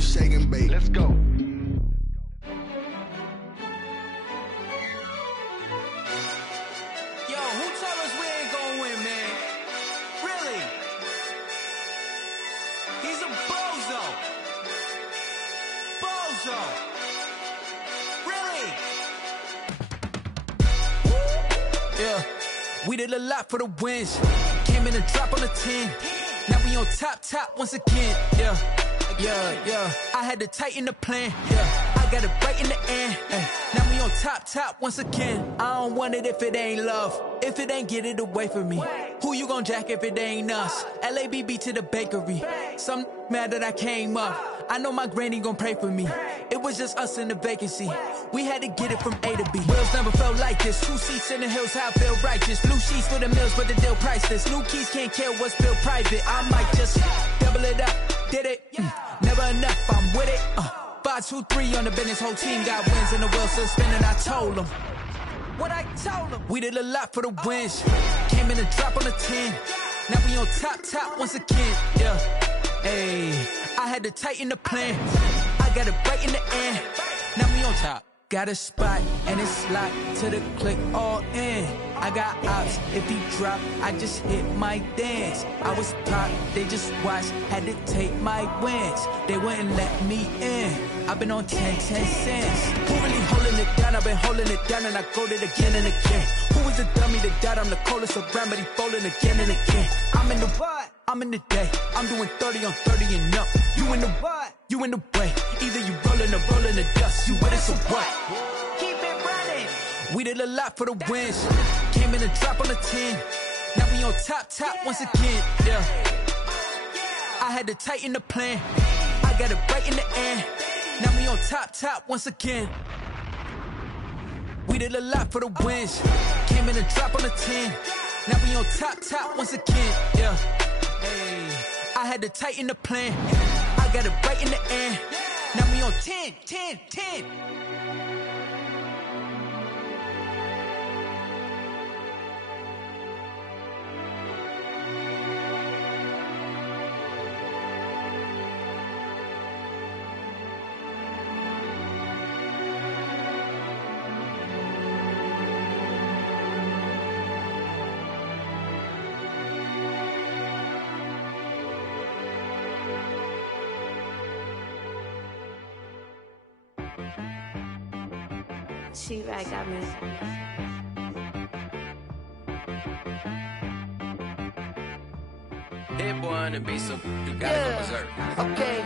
we shake and bake. Let's go. Yo, who told us we ain't gonna win, man? Really? He's a bozo. Bozo. Really? Yeah, we did a lot for the wins. Came in a drop on the 10. Now we on top once again. Yeah. I had to tighten the plan. Yeah, I got it right in the end. Now we on top once again. I don't want it if it ain't love. If it ain't, get it away from me. Who you gon' jack if it ain't us? LABB to the bakery. Some mad that I came up. I know my granny gon' pray for me. It was just us in the vacancy. We had to get it from A to B. Wheels never felt like this. 2 seats in the hills, how I feel righteous. Blue sheets for the mills, but the deal priceless. New keys can't care what's built private. I might just double it up. Did it? Never enough, I'm with it. 5, 2, 3 on the business. Whole team got wins and the wheels still spinning. I told them what I told them. We did a lot for the wins. Came in a drop on the 10. Now we on top once again. Yeah. Hey, I had to tighten the plan. I got it right in the end. Now we on top. Got a spot and it's locked to the click all in. I got ops, if he drop, I just hit my dance. I was top, they just watched, had to take my wins. They wouldn't let me in. I've been on 10 cents. Who really holding it down? I've been holding it down and I go it again and again. Who is the dummy that died? I'm the coldest around, but he folding again and again. I'm in the what? I'm in the day. I'm doing 30 on 30 and up. You in the what? You in the way. Either you rolling or rolling the dust. You with it, so what? Keep it running. We did a lot for the wins. Came in a drop on the 10. Now we on top once again. Yeah. I had to tighten the plan. I got it right in the end. Now we on top once again. We did a lot for the wins. Came in a drop on the 10. Now we on top once again. Yeah. Hey, I had to tighten the plan. I got it right in the end. Now we on 10. She right got me. Hit boy on the beat, so you gotta go berserk. Okay.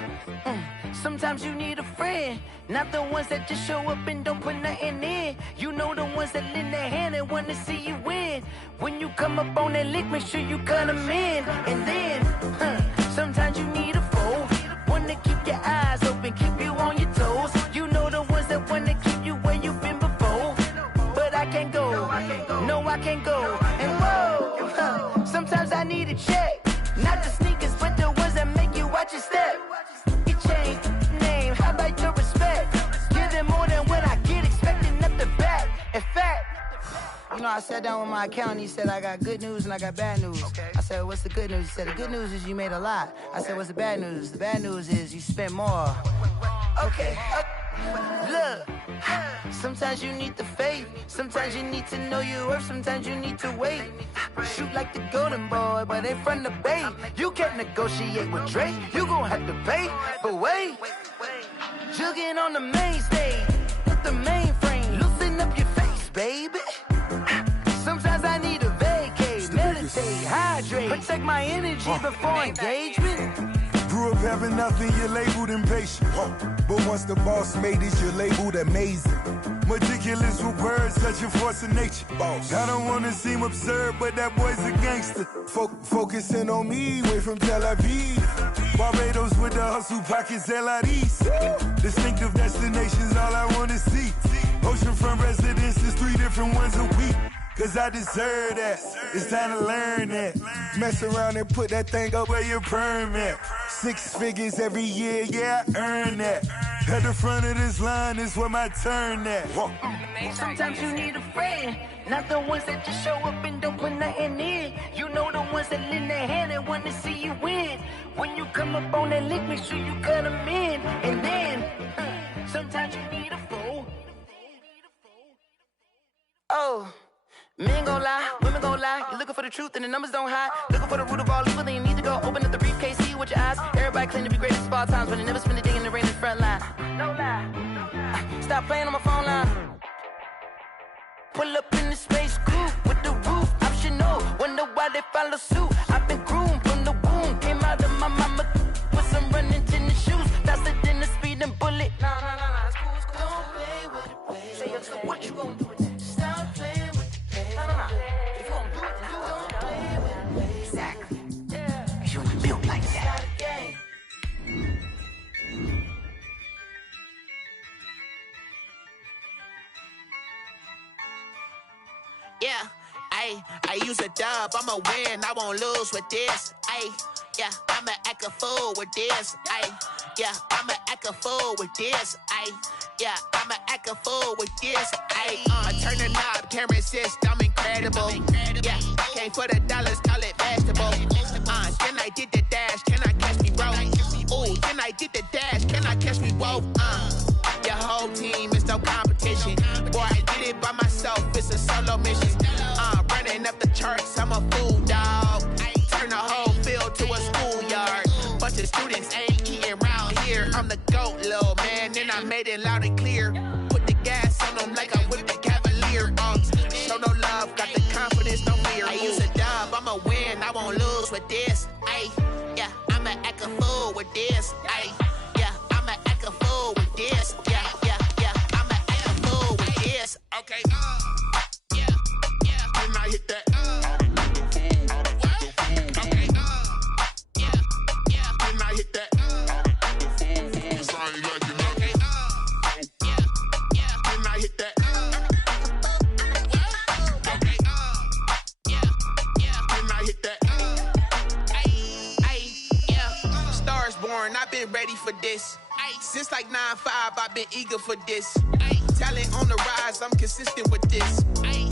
Sometimes you need a friend, not the ones that just show up and don't put nothing in. You know the ones that lend their hand and want to see you win. When you come up on that lick, make sure you cut them in. And then, sometimes you need a foe, one to keep your eyes open, keep you on your toes. You know the ones that want to keep you where you've been before. But I can't go, no I can't go. And whoa, sometimes I need a check. Not the sneakers, but the ones that make you watch your step. Your chain, name, how about your respect? Give them more than what I get, expecting up the back. In fact, you know, I sat down with my accountant, he said I got good news and I got bad news. I said, what's the good news? He said, the good news is you made a lot. I said, what's the bad news? The bad news is you spent more. Okay. Look, sometimes you need the faith, sometimes you need to know your worth, sometimes you need to wait. Shoot like the golden boy, but ain't from the bay. You can't negotiate with Drake, you gon' have to pay. But wait, jugging on the main stage, with the mainframe, loosen up your face, baby. Sometimes I need a vacate, meditate, hydrate, protect my energy before engagement. Grew up having nothing, you're labeled impatient. But once the boss made it, you're labeled amazing. Meticulous with words, such a force of nature. I don't wanna seem absurd, but that boy's a gangster. Focusing on me, way from Tel Aviv. Barbados with the hustle pockets, LIDs. Distinctive destinations, all I wanna see. Oceanfront residences, 3 different ones a week. Cause I deserve that, it's time to learn that. Mess around and put that thing up where your permit. 6 figures every year, yeah, I earn that. At the front of this line is where my turn at. Sometimes you need a friend, not the ones that just show up and don't put nothing in. You know the ones that lend their hand and want to see you win. When you come up on that lick, make sure you cut them in. And gon' lie, women gon' lie. You looking for the truth and the numbers don't hide. Looking for the root of all evil, then you need to go open up the briefcase, see with your eyes. Everybody claim to be greatest of all times, but they never spend a day in the rain in the front line. No lie. Stop playing on my phone line. Pull up in the space coupe with the roof optional. Wonder why they follow suit. I've been groomed from the womb. Came out of my mama with some running tennis shoes. Faster than the speeding bullet. Nah, it's cool, it's cool. Don't play with it, play. Say what you gonna do with it? Stop playing with it, play. Nah. If you gonna do it, then you don't play with it, play. Exactly. Yeah. You were built like that. Yeah, I use a dub, I'ma win, I won't lose with this. Yeah, I'ma act a fool with this. Yeah, I'ma act a fool with this. Yeah, I'ma act a fool with this. I turn the knob, can't resist, I'm incredible. Yeah, came for the dollars, call it vegetable. Then I did the dash, can I catch me, bro? Ooh, then I did the dash, can I catch me, whoa? Your whole team is no competition. Boy, I did it by myself, it's a solo mission. Running up the charts, I'm a fool, dog. Turn the whole field to a schoolyard. Bunch of students ain't eating round here. I'm the GOAT, little man, and I made it loud and clear. Put the gas on them like I'm with the Cavalier. Show no love, got the confidence, no fear. I use a dub, I'ma win, I won't lose with this. Yeah, I'ma act a fool with this. Yeah, I'ma act a fool with this. Yeah, I'ma act a fool with this. Okay, yeah, when I hit that. Okay, yeah, when I hit that. I ain't like it, okay, yeah, when I hit that. Okay, yeah, when I hit that. Yeah, stars born, I've been ready for this. Since like 9-5, I've been eager for this. Talent on the rise, I'm consistent with this.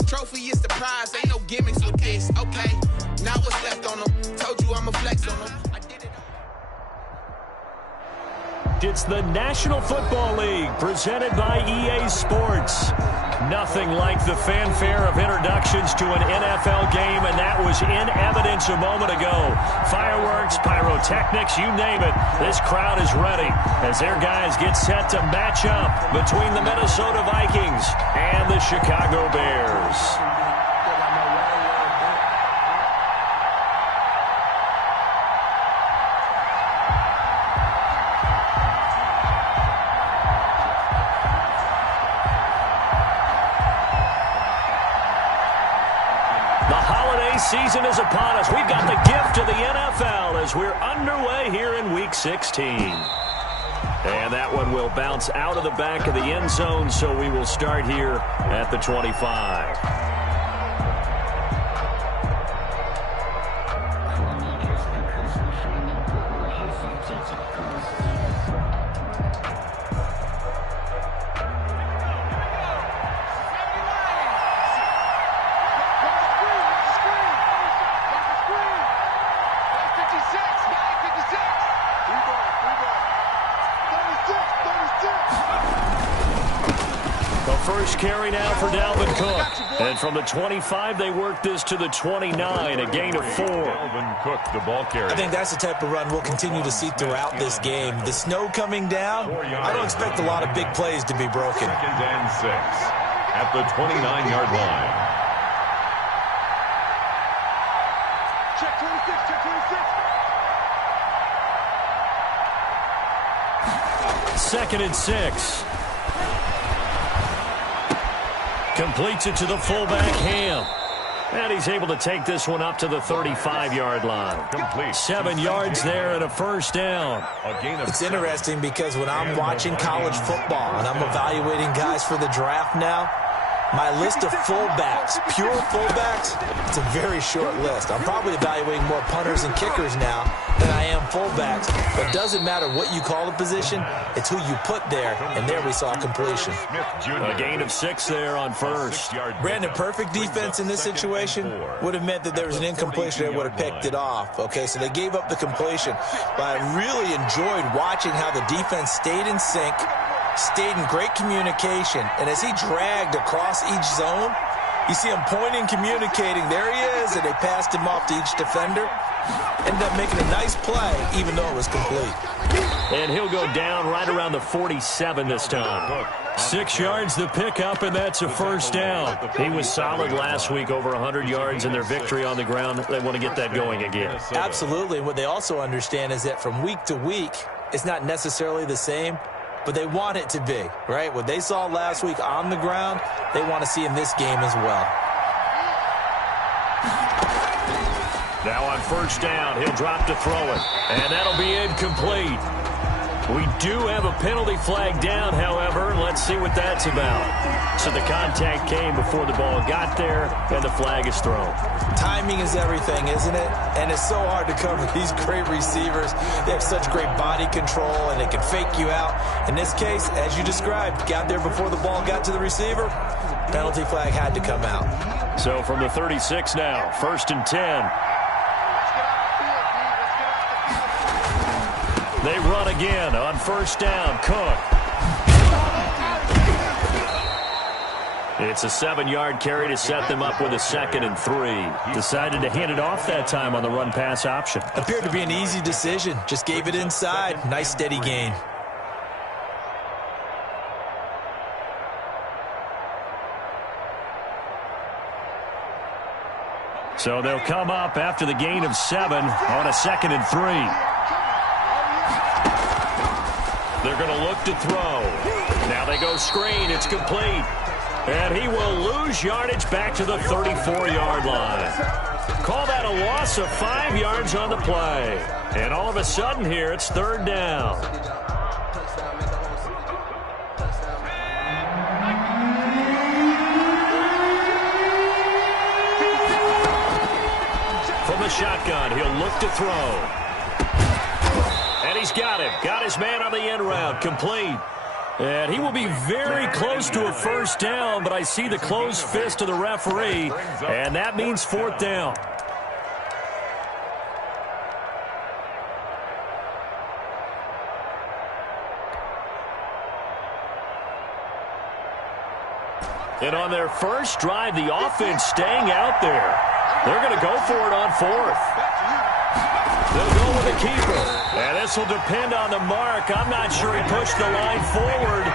Trophy is the prize, ain't no gimmicks with this. Okay, now what's left on them? Told you I'ma flex on them. I did it. It's the National Football League presented by EA Sports. Nothing like the fanfare of introductions to an NFL game, and that was in evidence a moment ago. Fireworks, pyrotechnics, you name it. This crowd is ready as their guys get set to match up between the Minnesota Vikings and the Chicago Bears. Season is upon us. We've got the gift of the NFL as we're underway here in Week 16. And that one will bounce out of the back of the end zone, so we will start here at the 25. First carry now for Dalvin Cook. And from the 25, they work this to the 29, a gain of 4. Dalvin Cook, the ball carrier. I think that's the type of run we'll continue to see throughout this game. The snow coming down, I don't expect a lot of big plays to be broken. 2nd and 6 at the 29-yard line. Check 26, check 26. 2nd and 6. Completes it to the fullback, Ham. And he's able to take this one up to the 35-yard line. Complete. 7 yards there and a first down. It's interesting because when I'm watching college football and I'm evaluating guys for the draft now, my list of fullbacks, pure fullbacks, it's a very short list. I'm probably evaluating more punters and kickers now than I am fullbacks. But it doesn't matter what you call the position, it's who you put there. And there we saw completion. A gain of 6 there on first. Brandon, perfect defense in this situation would have meant that there was an incompletion that would have picked it off. Okay, so they gave up the completion. But I really enjoyed watching how the defense stayed in sync, stayed in great communication, and as he dragged across each zone, You see him pointing, communicating. There he is, and they passed him off to each defender. Ended up making a nice play, even though it was complete. And he'll go down right around the 47 this time. 6 yards the pickup, and that's a first down. He was solid last week, over 100 yards in their victory on the ground. They want to get that going again. Absolutely. What they also understand is that from week to week, it's not necessarily the same, but they want it to be, right? What they saw last week on the ground, they want to see in this game as well. Now on first down, he'll drop to throw it, and that'll be incomplete. We do have a penalty flag down, however. Let's see what that's about. So the contact came before the ball got there, and the flag is thrown. Timing is everything, isn't it? And it's so hard to cover these great receivers. They have such great body control, and they can fake you out. In this case, as you described, got there before the ball got to the receiver. Penalty flag had to come out. So from the 36 now, 1st and 10. They run again on first down. Cook. It's a 7-yard carry to set them up with a 2nd and 3. Decided to hand it off that time on the run-pass option. Appeared to be an easy decision. Just gave it inside. Nice steady gain. So they'll come up after the gain of 7 on a 2nd and 3. They're going to look to throw. Now they go screen. It's complete. And he will lose yardage back to the 34-yard line. Call that a loss of 5 yards on the play. And all of a sudden here, it's 3rd down. From the shotgun, he'll look to throw. And he's got him. Got his man on the end route. Complete. And he will be very close to a first down, but I see the closed fist of the referee, and that means 4th down. And on their first drive, the offense staying out there. They're going to go for it on 4th. They'll go with the keeper. And this will depend on the mark. I'm not sure he pushed the line forward.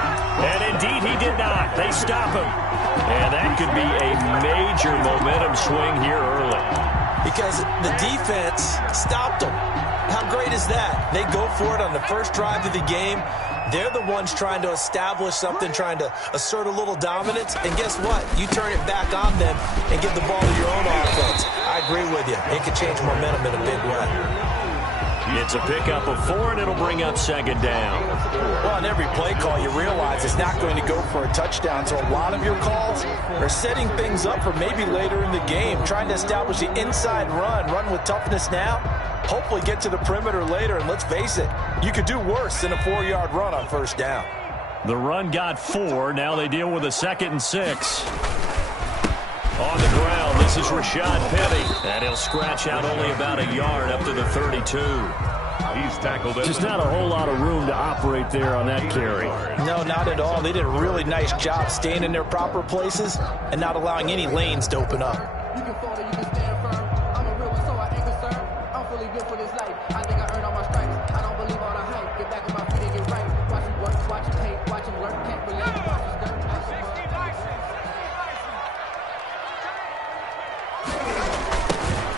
And indeed, he did not. They stop him. And that could be a major momentum swing here early. Because the defense stopped them. How great is that? They go for it on the first drive of the game. They're the ones trying to establish something, trying to assert a little dominance. And guess what? You turn it back on them and give the ball to your own offense. I agree with you. It could change momentum in a big way. It's a pickup of 4, and it'll bring up 2nd down. Well, on every play call, you realize it's not going to go for a touchdown. So a lot of your calls are setting things up for maybe later in the game, trying to establish the inside run with toughness now, hopefully get to the perimeter later. And let's face it, you could do worse than a 4-yard run on first down. The run got 4. Now they deal with a 2nd and 6. On the ground, this is Rashad Penny. And he'll scratch out only about a yard up to the 32. He's tackled it. Just not a whole lot of room to operate there on that carry. No, not at all. They did a really nice job staying in their proper places and not allowing any lanes to open up. You can fall, you can stand firm. I'm a real one, so I ain't concerned. I'm fully built for this life. I think I earned all my stripes. I don't believe all the hype. Get back on my feet and get right. Watch him work, watch him hate, watch him learn. Can't relate, watch his dirt.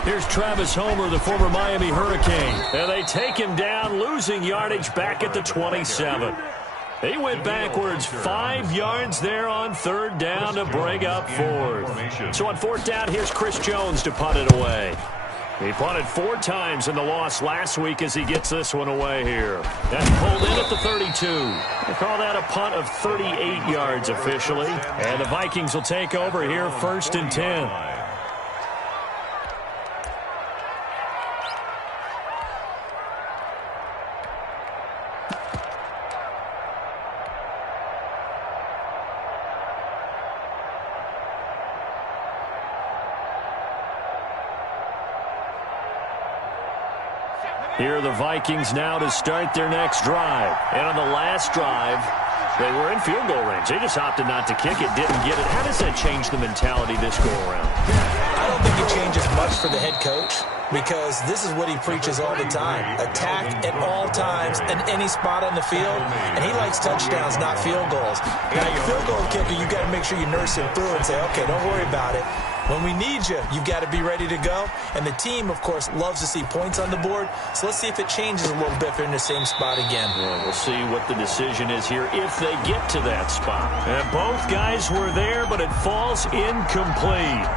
Here's Travis Homer, the former Miami Hurricane. And they take him down, losing yardage back at the 27. He went backwards 5 yards there on 3rd down to bring up 4th. So on 4th down, here's Chris Jones to punt it away. He punted 4 times in the loss last week as he gets this one away here. That's pulled in at the 32. They call that a punt of 38 yards officially. And the Vikings will take over here 1st and 10. Here are the Vikings now to start their next drive. And on the last drive, They were in field goal range. They just opted not to kick it, didn't get it. How does that change the mentality this go-around? I don't think it changes much for the head coach because this is what he preaches all the time. Attack at all times in any spot on the field, and he likes touchdowns, not field goals. Now, your field goal kicker, you've got to make sure you nurse him through and say, okay, don't worry about it. When we need you, you've got to be ready to go. And the team, of course, loves to see points on the board. So let's see if it changes a little bit if they're in the same spot again. Yeah, we'll see what the decision is here if they get to that spot. And both guys were there, but it falls incomplete.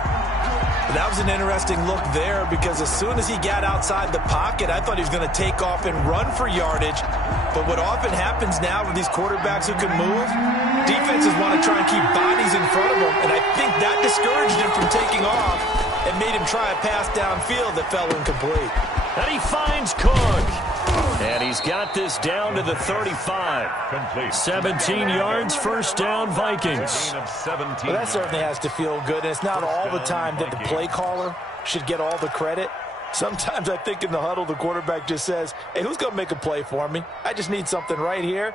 That was an interesting look there because as soon as he got outside the pocket, I thought he was going to take off and run for yardage. But what often happens now with these quarterbacks who can move, defenses want to try and keep bodies in front of them, and I think that discouraged him from taking off and made him try a pass downfield that fell incomplete. And he finds Cook. And he's got this down to the 35. Complete. 17 yards, first down, Vikings. Well, that certainly has to feel good, and it's not all the time that the play caller should get all the credit. Sometimes I think in the huddle, the quarterback just says, hey, who's going to make a play for me? I just need something right here.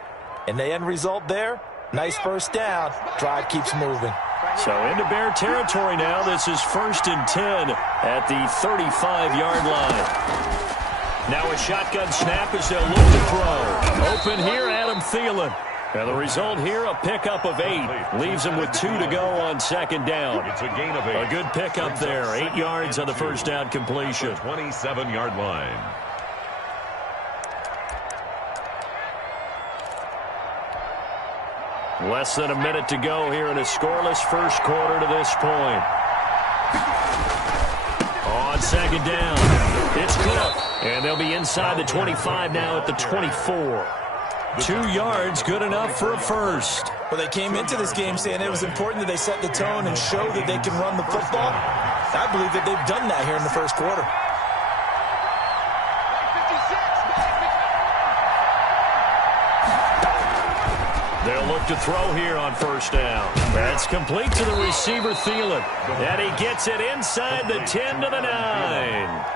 And the end result there, nice first down. Drive keeps moving. So into Bear territory now. This is 1st and 10 at the 35-yard line. Now a shotgun snap as they'll look to throw. Open here, Adam Thielen. And the result here, a pickup of 8. Leaves him with 2 to go on second down. It's a gain of 8. A good pickup there. 8 yards on the first down completion. 27-yard line. Less than a minute to go here in a scoreless first quarter to this point. On second down, it's Cook. And they'll be inside the 25 now at the 24. 2 yards, good enough for a first. Well, they came into this game saying it was important that they set the tone and show that they can run the football. I believe that they've done that here in the first quarter. They'll look to throw here on first down. That's complete to the receiver, Thielen. And he gets it inside the 10 to the 9.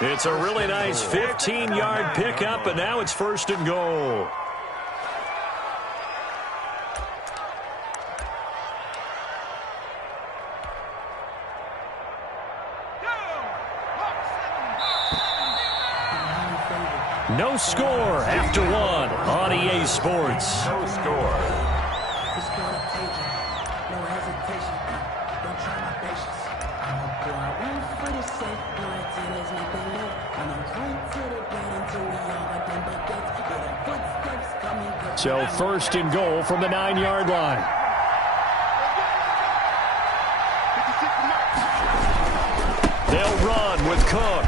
It's a really nice 15-yard pickup, and now it's 1st and goal. No score after 1 on EA Sports. No score. So 1st and goal from the 9-yard line. They'll run with Cook.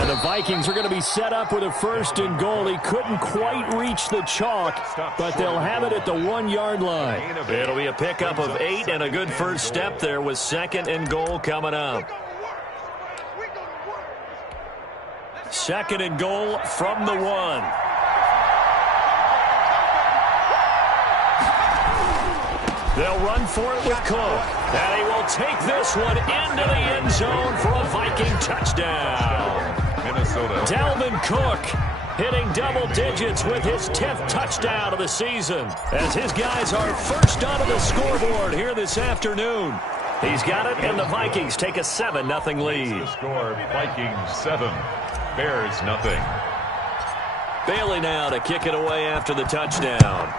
And the Vikings are going to be set up with a 1st and goal. He couldn't quite reach the chalk, but they'll have it at the 1-yard line. It'll be a pickup of 8 and a good first step there with 2nd and goal coming up. 2nd and goal from the 1. They'll run for it with Cook. And he will take this one into the end zone for a Viking touchdown. Minnesota. Dalvin Cook hitting double digits with his 10th touchdown of the season as his guys are first onto the scoreboard here this afternoon. He's got it, and the Vikings take a 7-0 lead. The score, Vikings 7, Bears 0. Bailey now to kick it away after the touchdown.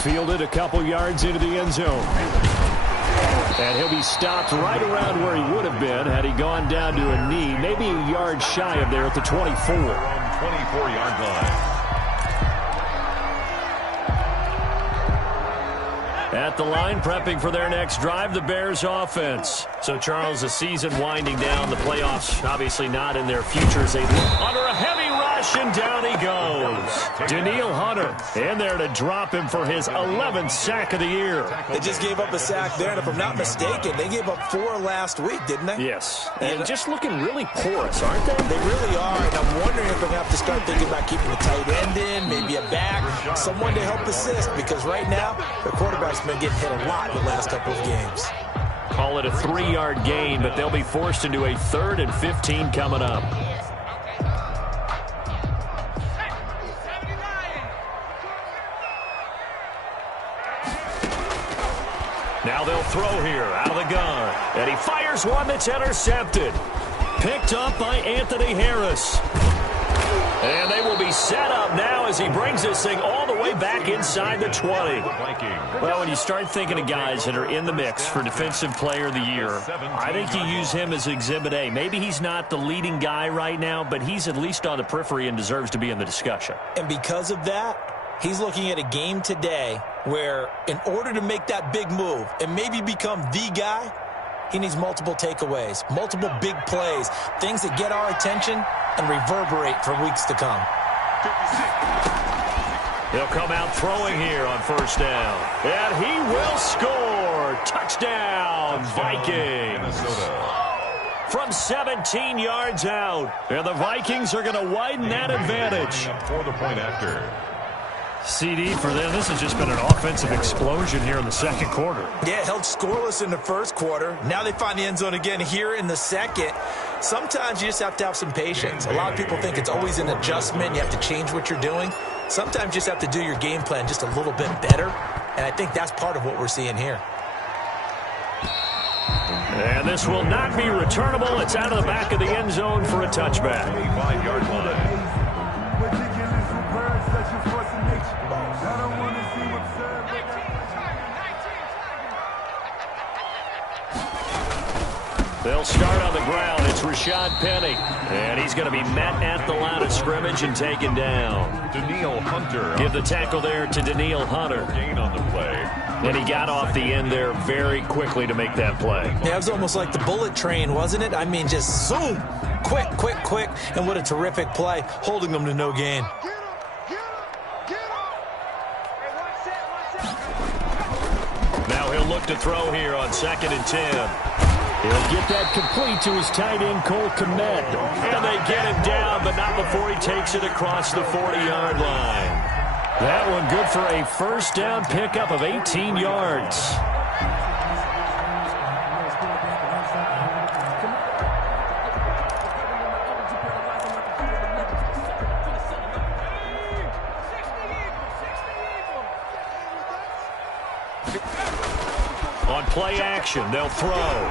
Fielded a couple yards into the end zone. And he'll be stopped right around where he would have been had he gone down to a knee, maybe a yard shy of there at the 24. 24-yard line. At the line, prepping for their next drive, the Bears offense. So, Charles, the season winding down, the playoffs obviously not in their futures. They look under a heavy rush, and down he goes. Danielle Hunter in there to drop him for his 11th sack of the year. They just gave up a sack there, and if I'm not mistaken, they gave up 4 last week, didn't they? Yes, and just looking really porous, aren't they? They really are, and I'm wondering if they're going to have to start thinking about keeping the tight end in, maybe a back, someone to help assist, because right now, the quarterback's been getting hit a lot in the last couple of games. Call it a 3-yard gain, but they'll be forced into a 3rd and 15 coming up. Now they'll throw here out of the gun. And he fires one that's intercepted. Picked up by Anthony Harris. And they will be set up now as he brings this thing all the way back inside the 20. Well, when you start thinking of guys that are in the mix for Defensive Player of the Year, I think you use him as Exhibit A. Maybe he's not the leading guy right now, but he's at least on the periphery and deserves to be in the discussion. And because of that, he's looking at a game today where in order to make that big move and maybe become the guy, he needs multiple takeaways, multiple big plays, things that get our attention and reverberate for weeks to come. He'll come out throwing here on first down. And he will score. Touchdown, Vikings. From 17 yards out. And the Vikings are going to widen that advantage. For the point after. CD for them. This has just been an offensive explosion here in the second quarter. Yeah, held scoreless in the first quarter. Now they find the end zone again here in the second. Sometimes you just have to have some patience. A lot of people think it's always an adjustment. You have to change what you're doing. Sometimes you just have to do your game plan just a little bit better. And I think that's part of what we're seeing here. And this will not be returnable. It's out of the back of the end zone for a touchback. 5-yard line. They'll start on the ground. It's Rashad Penny. And he's going to be met at the line of scrimmage and taken down. Daniil Hunter. Give the tackle there to Daniil Hunter. Gain on the play. And he got off the end there very quickly to make that play. Yeah, it was almost like the bullet train, wasn't it? I mean, just zoom. Quick, quick, quick. And what a terrific play, holding them to no gain. Now he'll look to throw here on 2nd and 10. He'll get that complete to his tight end, Cole Kmet. And they get him down, but not before he takes it across the 40-yard line. That one good for a first down pickup of 18 yards. On play action, they'll throw.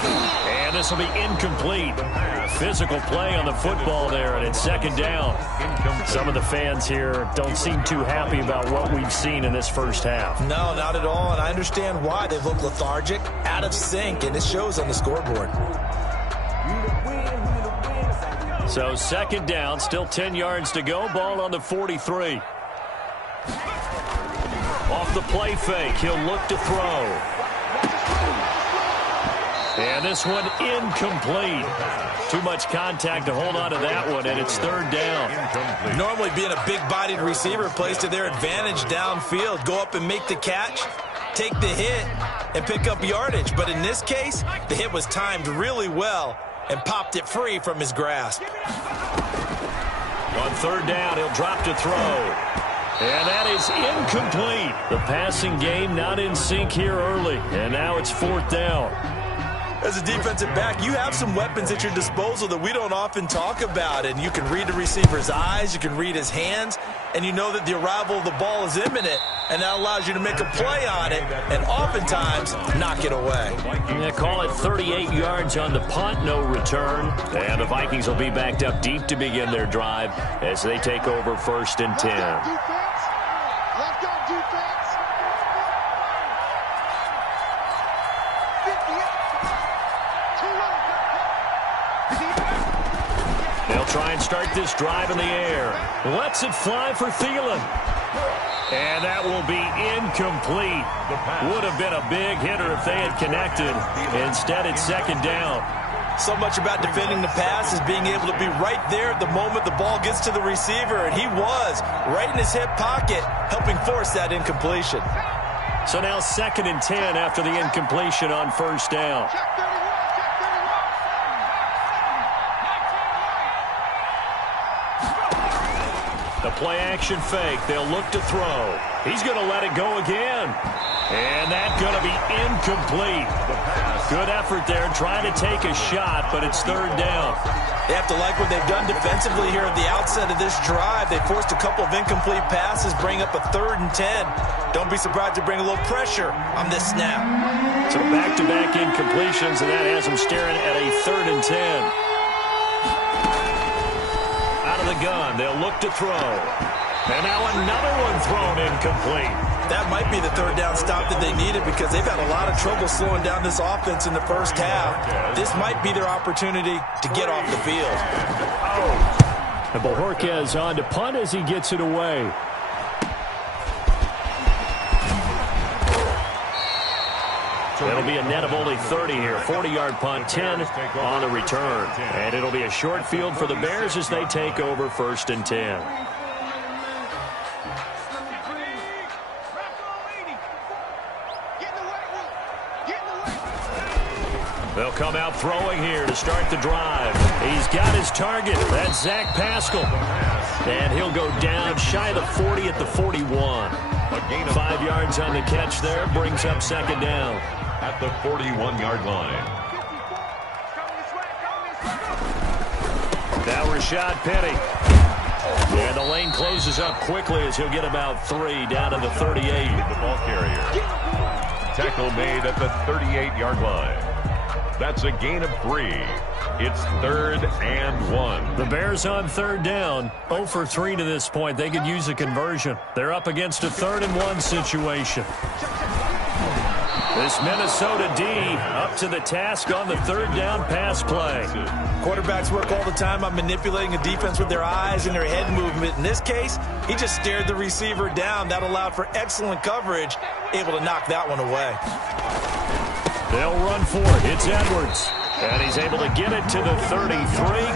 And this will be incomplete. Physical play on the football there, and it's 2nd down. Some of the fans here don't seem too happy about what we've seen in this first half. No, not at all, and I understand why. They look lethargic, out of sync, and it shows on the scoreboard. So 2nd down, still 10 yards to go. Ball on the 43. Off the play fake, he'll look to throw. And this one incomplete. Too much contact to hold on to that one, and it's 3rd down. Normally being a big-bodied receiver plays to their advantage downfield. Go up and make the catch, take the hit, and pick up yardage. But in this case, the hit was timed really well and popped it free from his grasp. On 3rd down, he'll drop to throw. And that is incomplete. The passing game not in sync here early. And now it's 4th down. As a defensive back, you have some weapons at your disposal that we don't often talk about. And you can read the receiver's eyes, you can read his hands, and you know that the arrival of the ball is imminent. And that allows you to make a play on it and oftentimes knock it away. Yeah, call it 38 yards on the punt, no return. And the Vikings will be backed up deep to begin their drive as they take over 1st and 10. Try and start this drive in the air. Lets it fly for Thielen. And that will be incomplete. Would have been a big hitter if they had connected. Instead, it's 2nd down. So much about defending the pass is being able to be right there at the moment the ball gets to the receiver. And he was right in his hip pocket, helping force that incompletion. So now 2nd and 10 after the incompletion on 1st down. The play-action fake. They'll look to throw. He's going to let it go again. And that's going to be incomplete. Good effort there trying to take a shot, but it's 3rd down. They have to like what they've done defensively here at the outset of this drive. They forced a couple of incomplete passes, bring up a 3rd and 10. Don't be surprised to bring a little pressure on this snap. So back-to-back incompletions, and that has them staring at a 3rd and 10. Out of the gun, they'll look to throw. And now another one thrown incomplete. That might be the 3rd down stop that they needed because they've had a lot of trouble slowing down this offense in the first half. This might be their opportunity to get off the field. And Bojorquez on to punt as he gets it away. It'll be a net of only 30 here. 40-yard punt, 10 on the return. And it'll be a short field for the Bears as they take over 1st and 10. They'll come out throwing here to start the drive. He's got his target. That's Zach Pascal. And he'll go down shy of the 40 at the 41. 5 yards on the catch there. Brings up 2nd down. At the 41-yard line. Now Rashad Penny. And the lane closes up quickly as he'll get about 3 down to the 38. The ball carrier. Tackle made at the 38-yard line. That's a gain of 3. It's 3rd and 1. The Bears on 3rd down. 0 for 3 to this point. They could use a conversion. They're up against a 3rd and 1 situation. This Minnesota D up to the task on the 3rd down pass play. Quarterbacks work all the time on manipulating a defense with their eyes and their head movement. In this case, he just stared the receiver down. That allowed for excellent coverage, able to knock that one away. They'll run for it. It's Edwards. And he's able to get it to the 33.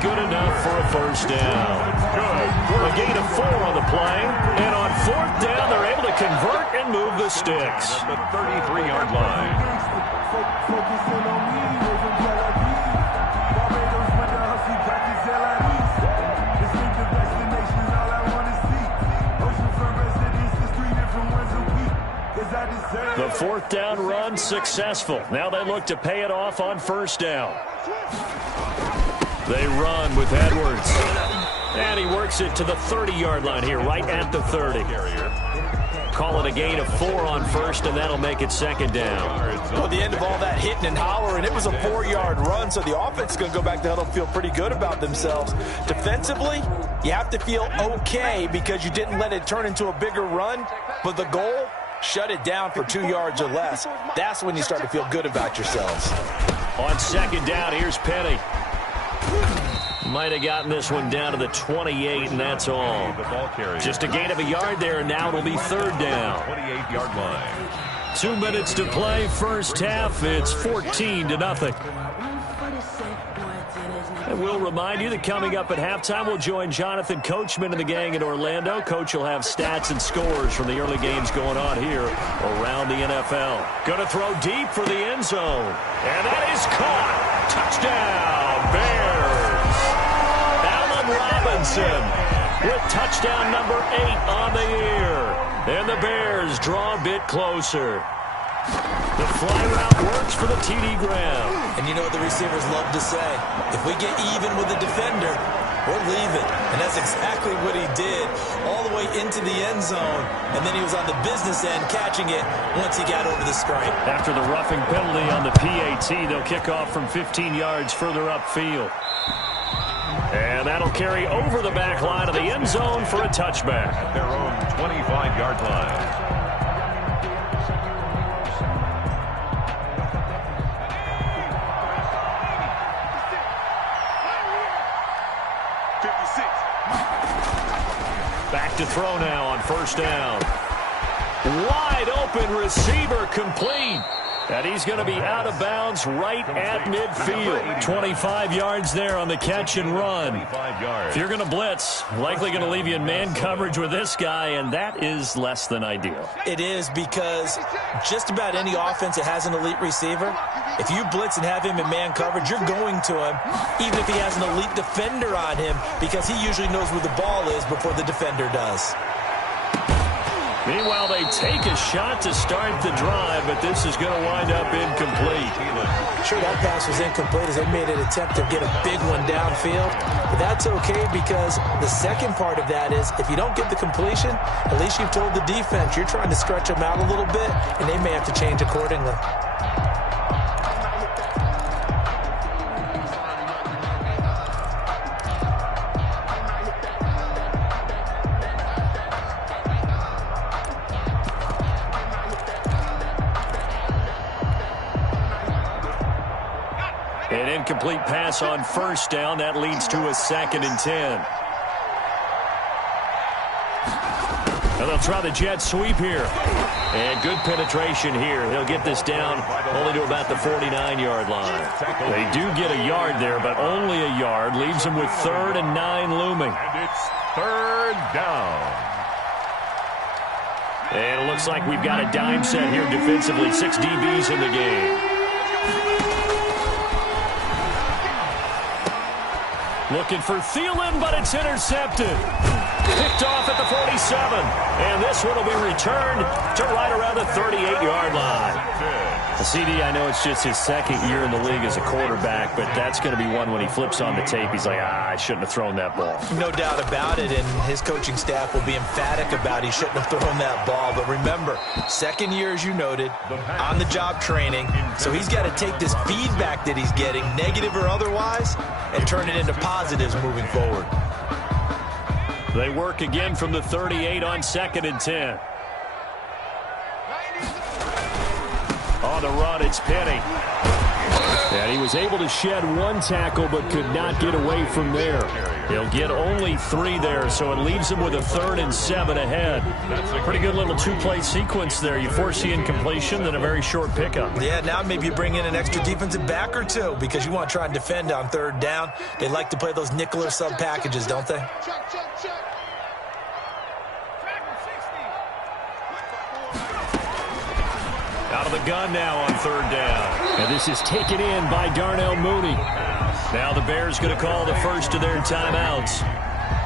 Good enough for a 1st down. Good. A gain of 4 on the play. And on 4th down, they're able to convert and move the sticks. At the 33-yard line. The 4th down run successful. Now they look to pay it off on 1st down. They run with Edwards. And he works it to the 30-yard line here, right at the 30. Call it a gain of 4 on 1st, and that'll make it 2nd down. Well, the end of all that hitting and hollering, it was a 4-yard run, so the offense is going to go back to huddle and feel pretty good about themselves. Defensively, you have to feel okay because you didn't let it turn into a bigger run, but the goal, shut it down for 2 yards or less. That's when you start to feel good about yourselves. On 2nd down, here's Penny. Might have gotten this one down to the 28, and that's all. Just a gain of a yard there, and now it'll be 3rd down. 28-yard line. 2 minutes to play, first half. It's 14-0. And we'll remind you that coming up at halftime, we'll join Jonathan Coachman and the gang in Orlando. Coach will have stats and scores from the early games going on here around the NFL. Going to throw deep for the end zone. And that is caught. Touchdown, Bears. Allen Robinson with touchdown number 8 on the year. And the Bears draw a bit closer. The fly route works for the TD Graham. And you know what the receivers love to say? If we get even with the defender, we're leaving. And that's exactly what he did, all the way into the end zone. And then he was on the business end catching it once he got over the stripe. After the roughing penalty on the PAT, they'll kick off from 15 yards further upfield. And that'll carry over the back line of the end zone for a touchback. At their own 25-yard line. Back to throw now on 1st down. Wide open receiver complete. And he's going to be out of bounds right at midfield. 25 yards there on the catch and run. If you're going to blitz, likely going to leave you in man coverage with this guy, and that is less than ideal. It is, because just about any offense that has an elite receiver, if you blitz and have him in man coverage, you're going to him, even if he has an elite defender on him, because he usually knows where the ball is before the defender does. Meanwhile, they take a shot to start the drive, but this is going to wind up incomplete. Sure, that pass was incomplete as they made an attempt to get a big one downfield. But that's okay because the second part of that is if you don't get the completion, at least you've told the defense you're trying to stretch them out a little bit, and they may have to change accordingly. An incomplete pass on first down. That leads to a 2nd and 10. And they'll try the jet sweep here. And good penetration here. They'll get this down only to about the 49-yard line. They do get a yard there, but only a yard. Leaves them with 3rd and 9 looming. And it's 3rd down. And it looks like we've got a dime set here defensively. 6 DBs in the game. Looking for Thielen, but it's intercepted. Picked off at the 47. And this one will be returned to right around the 38-yard line. The CD, I know it's just his 2nd year in the league as a quarterback, but that's going to be one when he flips on the tape. He's like, I shouldn't have thrown that ball. No doubt about it, and his coaching staff will be emphatic about he shouldn't have thrown that ball. But remember, 2nd year, as you noted, on-the-job training, so he's got to take this feedback that he's getting, negative or otherwise, and turn it into positives moving forward. They work again from the 38 on 2nd and 10. On the run, it's Penny. And he was able to shed 1 tackle but could not get away from there. He'll get only 3 there, so it leaves him with a 3rd and 7 ahead. That's a pretty good little 2-play sequence there. You force the incompletion, then a very short pickup. Yeah, now maybe you bring in an extra defensive back or 2 because you want to try and defend on 3rd down. They like to play those nickel or sub packages, don't they? Out of the gun now on 3rd down. And this is taken in by Darnell Mooney. Now the Bears going to call the first of their timeouts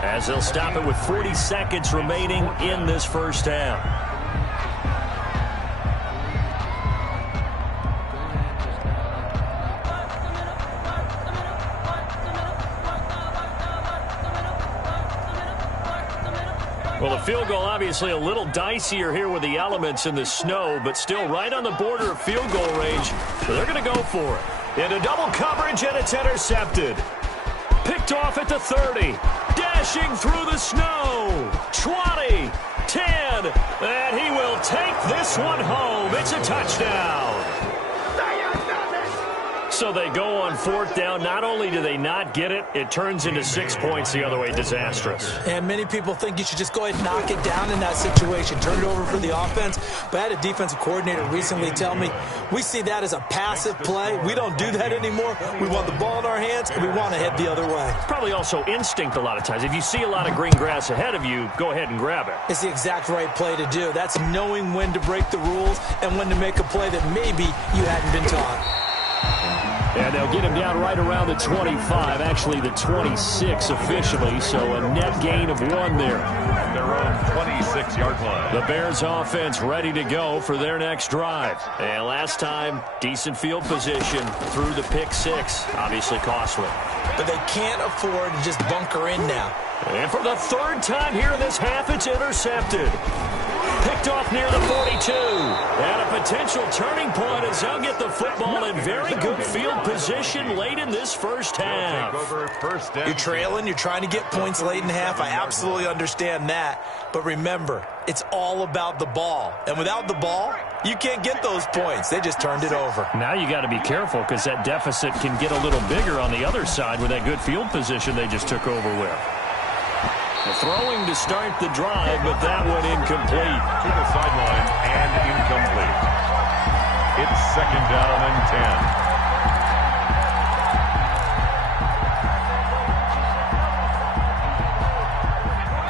as they'll stop it with 40 seconds remaining in this first half. Well, the field goal obviously a little dicier here with the elements in the snow, but still right on the border of field goal range. So they're going to go for it. Into double coverage, and it's intercepted. Picked off at the 30. Dashing through the snow. 20, 10, and he will take this one home. It's a touchdown. So they go on 4th down. Not only do they not get it, it turns into 6 points the other way. Disastrous. And many people think you should just go ahead and knock it down in that situation. Turn it over for the offense. But I had a defensive coordinator recently tell me, we see that as a passive play. We don't do that anymore. We want the ball in our hands, and we want to head the other way. Probably also instinct a lot of times. If you see a lot of green grass ahead of you, go ahead and grab it. It's the exact right play to do. That's knowing when to break the rules and when to make a play that maybe you hadn't been taught. And they'll get him down right around the 25, actually the 26 officially, so a net gain of 1 there. Their own 26-yard line. The Bears offense ready to go for their next drive. And last time, decent field position through the pick 6, obviously costly. But they can't afford to just bunker in now. And for the 3rd time here in this half, it's intercepted. Picked off near the 42. And a potential turning point as they'll get the football in very good field position late in this first half. You're trailing. You're trying to get points late in half. I absolutely understand that. But remember, it's all about the ball. And without the ball, you can't get those points. They just turned it over. Now you got to be careful because that deficit can get a little bigger on the other side with that good field position they just took over with. Throwing to start the drive, but that one incomplete. To the sideline and incomplete. It's 2nd down and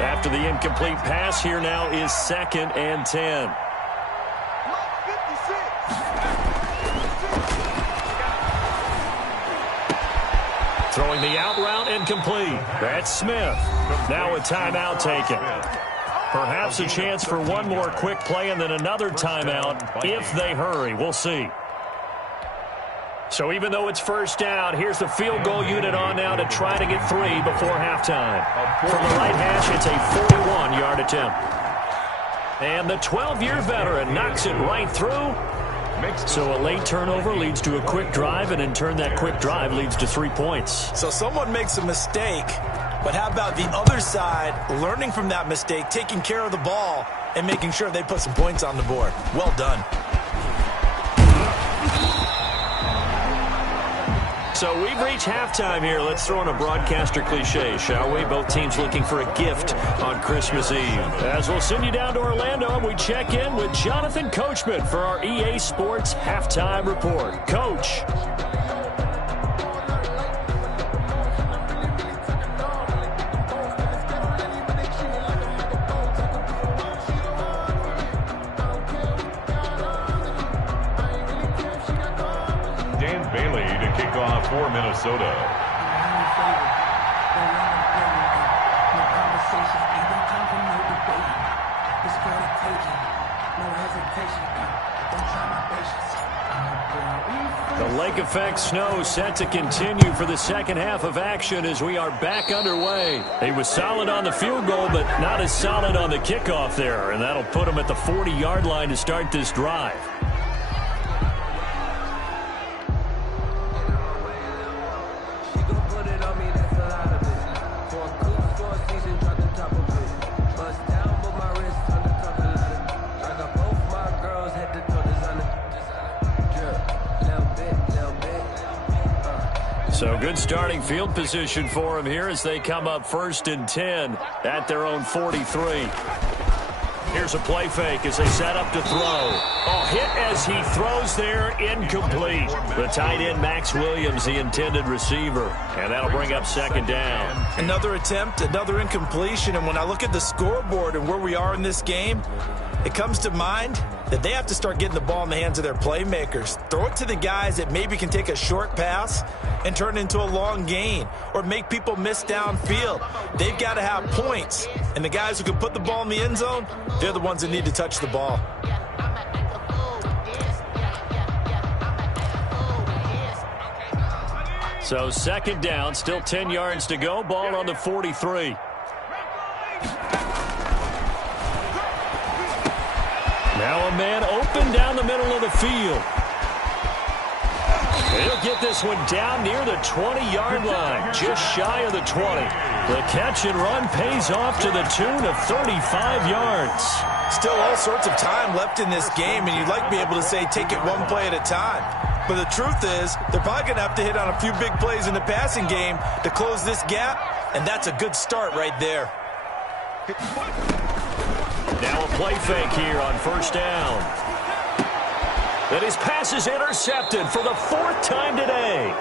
10. After the incomplete pass, here now is 2nd and 10. Throwing the out route incomplete. That's Smith. Now a timeout taken. Perhaps a chance for one more quick play and then another timeout if they hurry. We'll see. So even though it's first down, here's the field goal unit on now to try to get 3 before halftime. From the right hash, it's a 41-yard attempt. And the 12-year veteran knocks it right through. So a late turnover leads to a quick drive, and in turn that quick drive leads to 3 points. So someone makes a mistake, but how about the other side learning from that mistake, taking care of the ball, and making sure they put some points on the board? Well done. So we've reached halftime here. Let's throw in a broadcaster cliche, shall we? Both teams looking for a gift on Christmas Eve. As we'll send you down to Orlando, and we check in with Jonathan Coachman for our EA Sports Halftime Report. Coach. For Minnesota. The lake effect snow set to continue for the second half of action as we are back underway. He was solid on the field goal, but not as solid on the kickoff there, and that'll put him at the 40-yard line to start this drive. So good starting field position for him here as they come up 1st and 10 at their own 43. Here's a play fake as they set up to throw. Oh, hit as he throws there, incomplete. The tight end, Max Williams, the intended receiver. And that'll bring up 2nd down. Another attempt, another incompletion. And when I look at the scoreboard and where we are in this game, it comes to mind that they have to start getting the ball in the hands of their playmakers. Throw it to the guys that maybe can take a short pass and turn it into a long gain or make people miss downfield. They've got to have points. And the guys who can put the ball in the end zone, they're the ones that need to touch the ball. So 2nd down, still 10 yards to go. Ball on the 43. Now a man open down the middle of the field. He'll get this one down near the 20-yard line, just shy of the 20. The catch and run pays off to the tune of 35 yards. Still all sorts of time left in this game, and you'd like to be able to say take it one play at a time. But the truth is, they're probably going to have to hit on a few big plays in the passing game to close this gap, and that's a good start right there. Now a play fake here on 1st down. And his pass is intercepted for the 4th time today.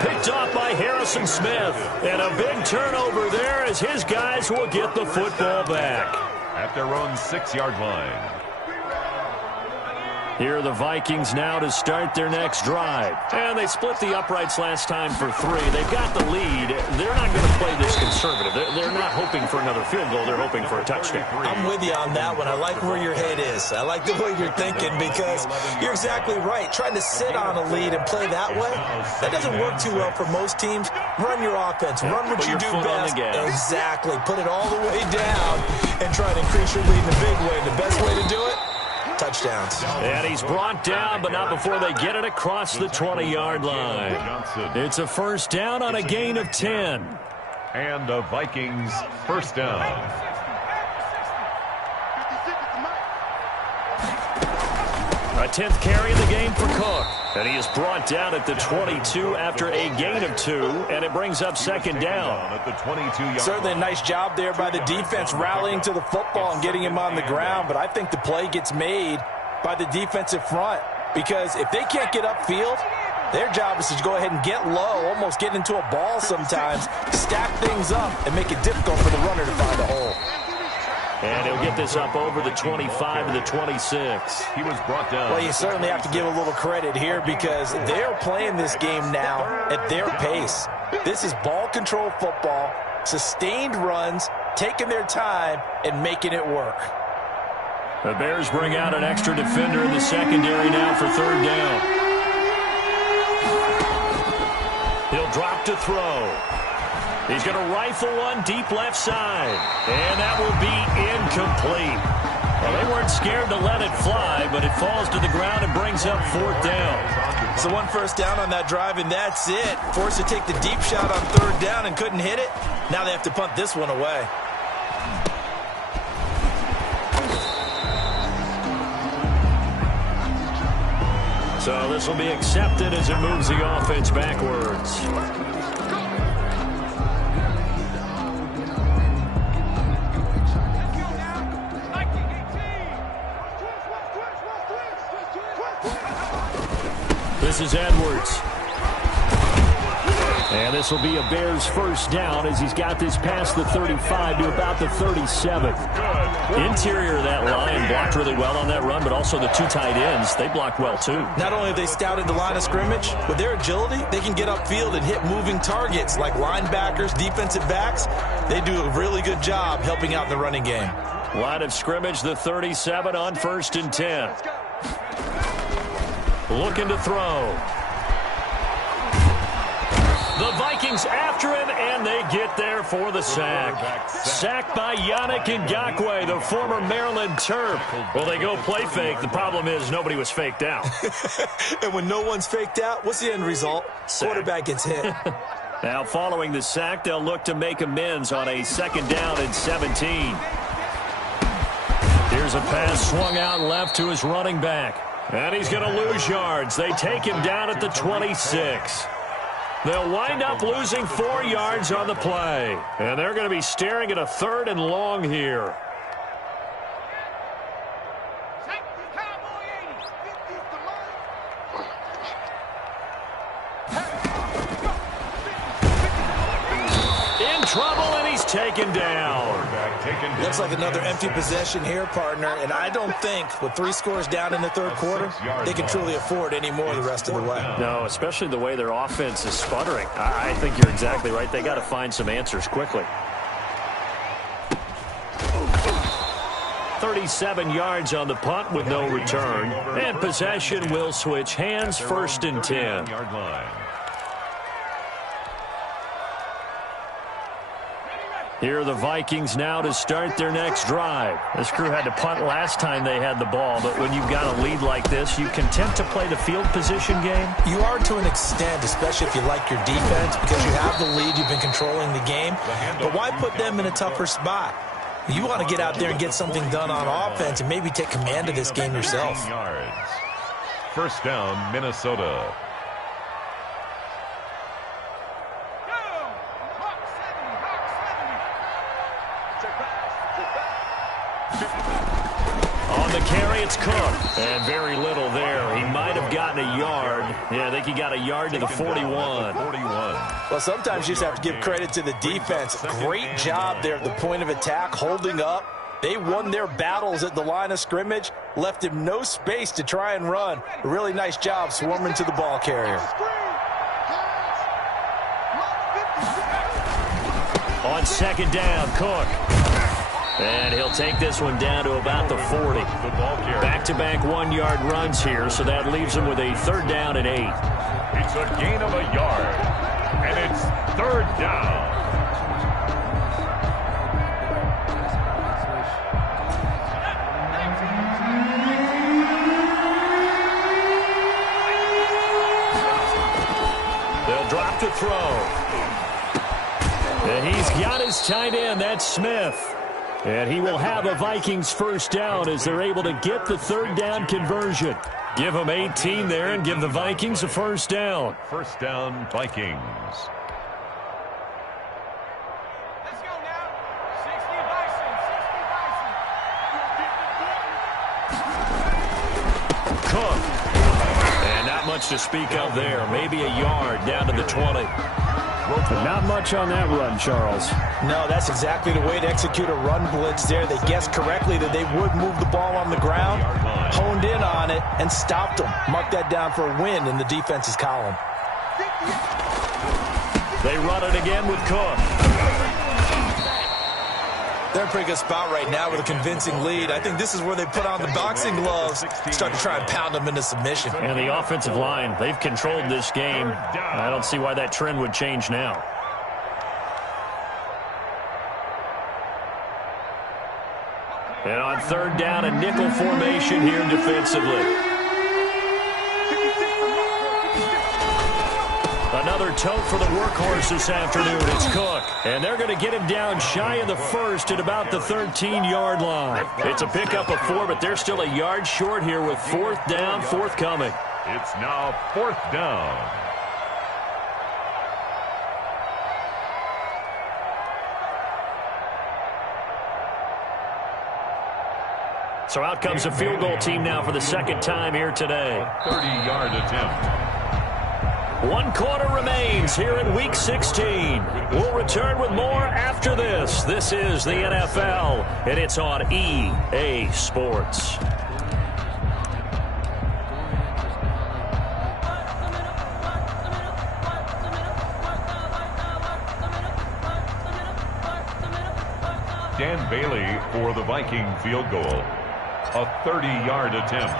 Picked off by Harrison Smith. And a big turnover there as his guys will get the football back. At their own 6-yard line. Here are the Vikings now to start their next drive. And they split the uprights last time for 3. They've got the lead. They're not going to play this conservative. They're not hoping for another field goal. They're hoping for a touchdown. I'm with you on that one. I like where your head is. I like the way you're thinking because you're exactly right. Trying to sit on a lead and play that way, that doesn't work too well for most teams. Run your offense. Run what you do best. Exactly. Put it all the way down and try to increase your lead in a big way. The best way to do it, touchdowns. And he's brought down, but not before they get it across the 20-yard line. It's a 1st down on a gain of 10. And the Vikings 1st down. A 10th carry of the game for Cook. And he is brought down at the 22 after a gain of 2, and it brings up 2nd down. At the 22-yard Certainly a nice job there by the defense rallying to the football and getting him on the ground, but I think the play gets made by the defensive front because if they can't get upfield, their job is to go ahead and get low, almost get into a ball sometimes, stack things up, and make it difficult for the runner to find a hole. And he'll get this up over the 25 to the 26. He was brought down. Well, you certainly have to give a little credit here because they're playing this game now at their pace. This is ball control football, sustained runs, taking their time and making it work. The Bears bring out an extra defender in the secondary now for third down. He'll drop to throw. He's going to rifle one deep left side. And that will be incomplete. Well, they weren't scared to let it fly, but it falls to the ground and brings up fourth down. So 1 first down on that drive, and that's it. Forced to take the deep shot on third down and couldn't hit it. Now they have to punt this one away. So this will be accepted as it moves the offense backwards. This is Edwards. And this will be a Bears first down as he's got this past the 35 to about the 37. Interior of that line blocked really well on that run, but also the two tight ends, they blocked well too. Not only have they scouted the line of scrimmage, with their agility, they can get upfield and hit moving targets like linebackers, defensive backs. They do a really good job helping out in the running game. Line of scrimmage, the 37 on 1st and 10. Looking to throw. The Vikings after him, and they get there for the sack. Sacked by Yannick Ngakoue, the former Maryland Terp. Well, they go play fake. The problem is nobody was faked out. And when no one's faked out, what's the end result? Sack. Quarterback gets hit. Now, following the sack, they'll look to make amends on a 2nd down and 17. Here's a pass swung out left to his running back. And he's going to lose yards. They take him down at the 26. They'll wind up losing 4 yards on the play. And they're going to be staring at a 3rd and long here. In trouble, and he's taken down. Looks like another empty possession here, partner, and I don't think with 3 scores down in the 3rd quarter, they can truly afford any more the rest of the way. No, especially the way their offense is sputtering. I think you're exactly right. They got to find some answers quickly. 37 yards on the punt with no return. And possession will switch hands, 1st and 10. Here are the Vikings now to start their next drive. This crew had to punt last time they had the ball, but when you've got a lead like this, you content to play the field position game? You are to an extent, especially if you like your defense, because you have the lead, you've been controlling the game. But why put them in a tougher spot? You want to get out there and get something done on offense and maybe take command of this game yourself. 1st down, Minnesota. On the carry, it's Cook. And very little there. He might have gotten a yard. Yeah, I think he got a yard to the 41. Well, sometimes you just have to give credit to the defense. Great job there at the point of attack, holding up. They won their battles at the line of scrimmage, left him no space to try and run. A really nice job swarming to the ball carrier. On 2nd down, Cook. And he'll take this one down to about the 40. Back-to-back 1-yard runs here, so that leaves him with a 3rd down and 8. It's a gain of a yard, and it's 3rd down. They'll drop to throw. And he's got his tight end, that's Smith. And he will have a Vikings first down as they're able to get the 3rd down conversion. Give them 18 there and give the Vikings a first down. 1st down, Vikings. Let's go now. 60 Bison, 60 Bison. Cook. And not much to speak of there. Maybe a yard down to the 20. But not much on that run, Charles. No, that's exactly the way to execute a run blitz there. They guessed correctly that they would move the ball on the ground, honed in on it, and stopped them. Mark that down for a win in the defense's column. They run it again with Cook. They're in a pretty good spot right now with a convincing lead. I think this is where they put on the boxing gloves, start to try and pound them into submission. And the offensive line, they've controlled this game. I don't see why that trend would change now. And on third down, a nickel formation here defensively. Another tote for the workhorse this afternoon. It's Cook. And they're going to get him down shy of the first at about the 13-yard line. It's a pickup of 4, but they're still a yard short here with fourth down forthcoming. It's now fourth down. So out comes a field goal team now for the second time here today. 30-yard attempt. 1 quarter remains here in Week 16. We'll return with more after this. This is the NFL, and it's on EA Sports. Dan Bailey for the Viking field goal. A 30-yard attempt.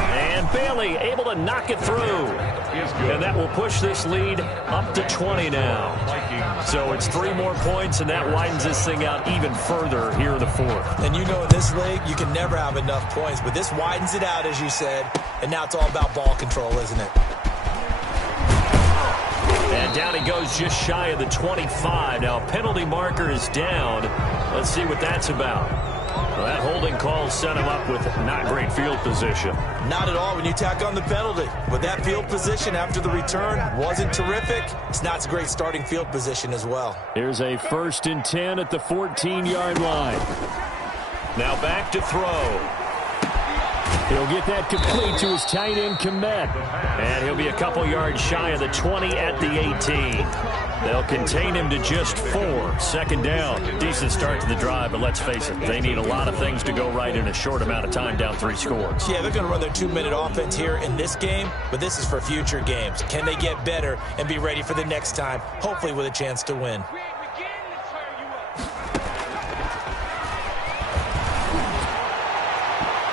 And Bailey able to knock it through. And that will push this lead up to 20 now. So it's 3 more points, and that widens this thing out even further here in the fourth. And you know in this league, you can never have enough points, but this widens it out, as you said. And now it's all about ball control, isn't it? And down he goes just shy of the 25. Now a penalty marker is down. Let's see what that's about. Well, that holding call set him up with not great field position. Not at all when you tack on the penalty. But that field position after the return wasn't terrific. It's not a great starting field position as well. Here's a 1st and 10 at the 14-yard line. Now back to throw. He'll get that complete to his tight end, Komet. And he'll be a couple yards shy of the 20 at the 18. They'll contain him to just 4. 2nd down. Decent start to the drive, but let's face it, they need a lot of things to go right in a short amount of time down 3 scores. Yeah, they're going to run their 2-minute offense here in this game, but this is for future games. Can they get better and be ready for the next time, hopefully with a chance to win?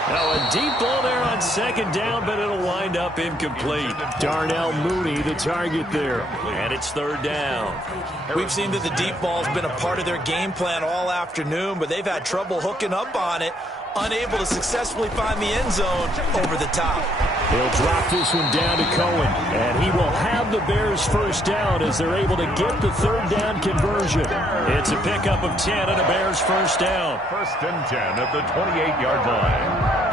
Now a deep ball there on 2nd down, but it'll wind up incomplete. Darnell Mooney, the target there. And it's 3rd down. We've seen that the deep ball's been a part of their game plan all afternoon, but they've had trouble hooking up on it, unable to successfully find the end zone over the top. He'll drop this one down to Cohen, and he will have the Bears 1st down as they're able to get the 3rd down conversion. It's a pickup of 10 and a Bears 1st down. 1st and 10 at the 28-yard line.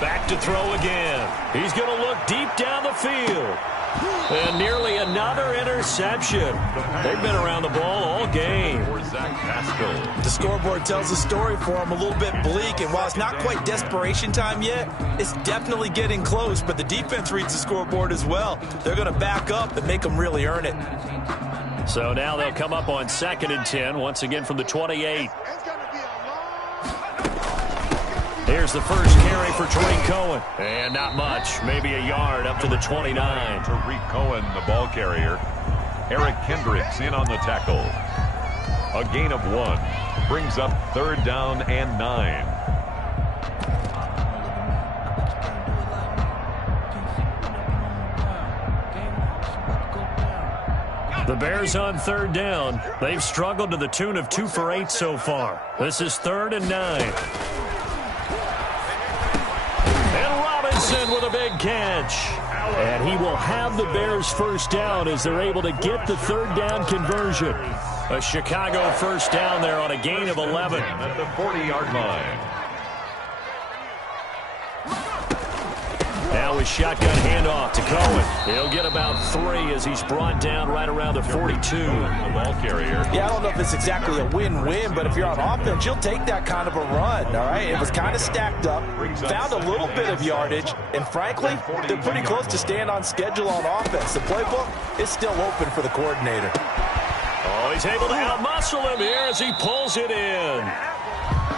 Back to throw again. He's going to look deep down the field. And nearly another interception. They've been around the ball all game. The scoreboard tells the story for them, a little bit bleak, and while it's not quite desperation time yet, it's definitely getting close, but the defense reads the scoreboard as well. They're going to back up and make them really earn it. So now they'll come up on 2nd and 10, once again from the 28. Here's the first carry for Tariq Cohen. And not much, maybe a yard up to the 29. Tariq Cohen, the ball carrier. Eric Kendricks in on the tackle. A gain of 1. Brings up 3rd down and 9. The Bears on 3rd down. They've struggled to the tune of 2 for 8 so far. This is 3rd and 9. With a big catch. And he will have the Bears 1st down as they're able to get the 3rd down conversion. A Chicago 1st down there on a gain of 11. At the 40-yard line. Now with shotgun handoff to Cohen. He'll get about 3 as he's brought down right around the 42. The ball carrier. Yeah, I don't know if it's exactly a win-win, but if you're on offense, you'll take that kind of a run, all right? It was kind of stacked up, found a little bit of yardage, and frankly, they're pretty close to staying on schedule on offense. The playbook is still open for the coordinator. Oh, he's able to out-muscle him here as he pulls it in.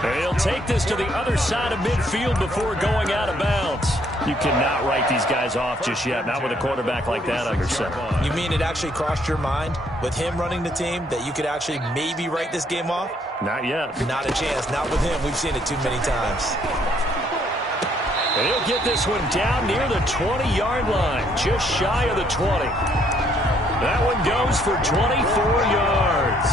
And he'll take this to the other side of midfield before going out of bounds. You cannot write these guys off just yet, not with a quarterback like that under center. You mean it actually crossed your mind with him running the team that you could actually maybe write this game off? Not yet. Not a chance. Not with him. We've seen it too many times. And he'll get this one down near the 20-yard line, just shy of the 20. That one goes for 24 yards.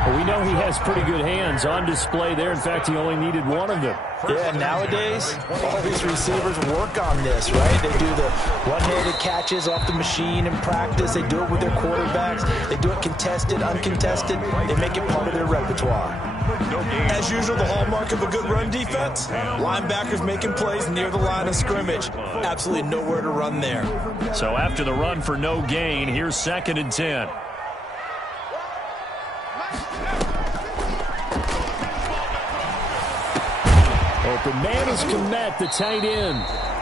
Well, we know he has pretty good hands on display there. In fact, he only needed one of them. Yeah, nowadays, all these receivers work on this, right? They do the one-handed catches off the machine in practice. They do it with their quarterbacks. They do it contested, uncontested. They make it part of their repertoire. As usual, the hallmark of a good run defense, linebackers making plays near the line of scrimmage. Absolutely nowhere to run there. So after the run for no gain, here's 2nd and 10. Open man is Komet, the tight end.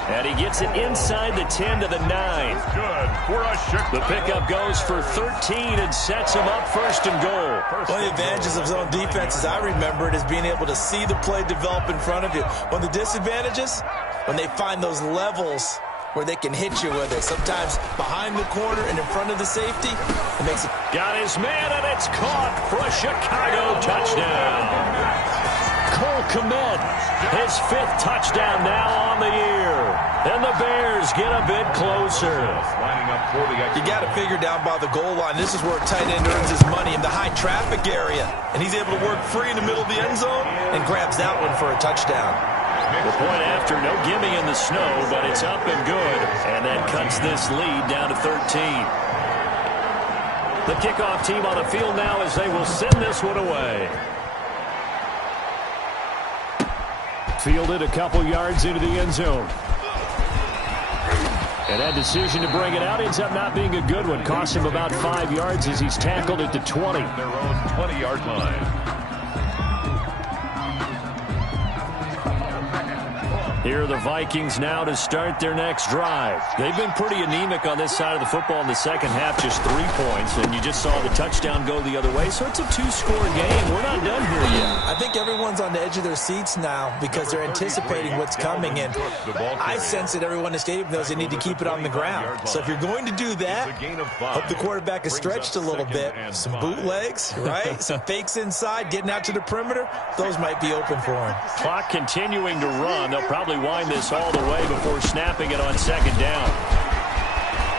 And he gets it inside the 10 to the 9. The pickup goes for 13 and sets him up 1st and goal. One of the advantages of zone defense, as I remember it, is being able to see the play develop in front of you. One of the disadvantages, when they find those levels where they can hit you with it. Sometimes behind the corner and in front of the safety, it makes it. Got his man, and it's caught for a Chicago touchdown. Cole Kmet, his 5th touchdown now on the year. And the Bears get a bit closer. You got to figure down by the goal line. This is where a tight end earns his money, in the high traffic area. And he's able to work free in the middle of the end zone and grabs that one for a touchdown. The point after, no gimme in the snow, but it's up and good. And that cuts this lead down to 13. The kickoff team on the field now as they will send this one away. Fielded a couple yards into the end zone. And that decision to bring it out ends up not being a good one. Cost him about 5 yards as he's tackled at the 20. Their own 20-yard line. Here are the Vikings now to start their next drive. They've been pretty anemic on this side of the football in the second half, just 3 points, and you just saw the touchdown go the other way, so it's a 2-score game. We're not done here yet. I think everyone's on the edge of their seats now because they're anticipating what's coming, and I sense that everyone in the stadium knows they need to keep it on the ground. So if you're going to do that, hope the quarterback is stretched a little bit. Some bootlegs, right? Some fakes inside, getting out to the perimeter. Those might be open for him. Clock continuing to run. They'll probably wind this all the way before snapping it on 2nd down.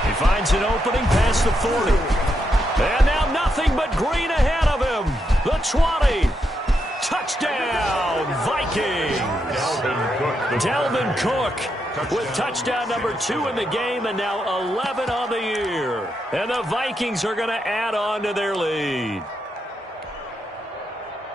He finds an opening past the 40. And now nothing but green ahead of him. The 20. Touchdown, Vikings. Dalvin Cook with touchdown number 2 in the game and now 11 on the year. And the Vikings are going to add on to their lead.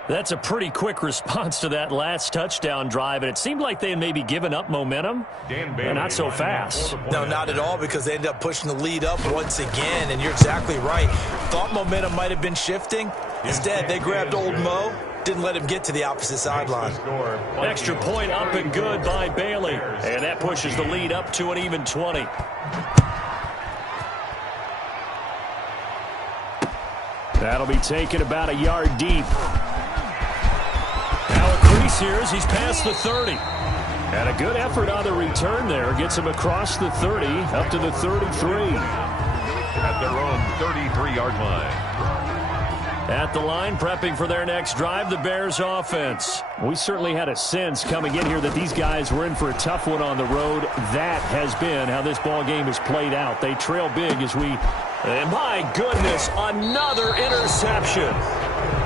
That's a pretty quick response to that last touchdown drive, and it seemed like they had maybe given up momentum. Not so fast. No, not at all, because they ended up pushing the lead up once again, and you're exactly right. Thought momentum might have been shifting. Instead, they grabbed old Mo, didn't let him get to the opposite sideline. Extra point up and good by Bailey, and that pushes the lead up to an even 20. That'll be taken about a yard deep. Here as he's past the 30. And a good effort on the return there. Gets him across the 30, up to the 33. At their own 33-yard line. At the line, prepping for their next drive, the Bears offense. We certainly had a sense coming in here that these guys were in for a tough one on the road. That has been how this ball game has played out. They trail big as we... And my goodness, another interception.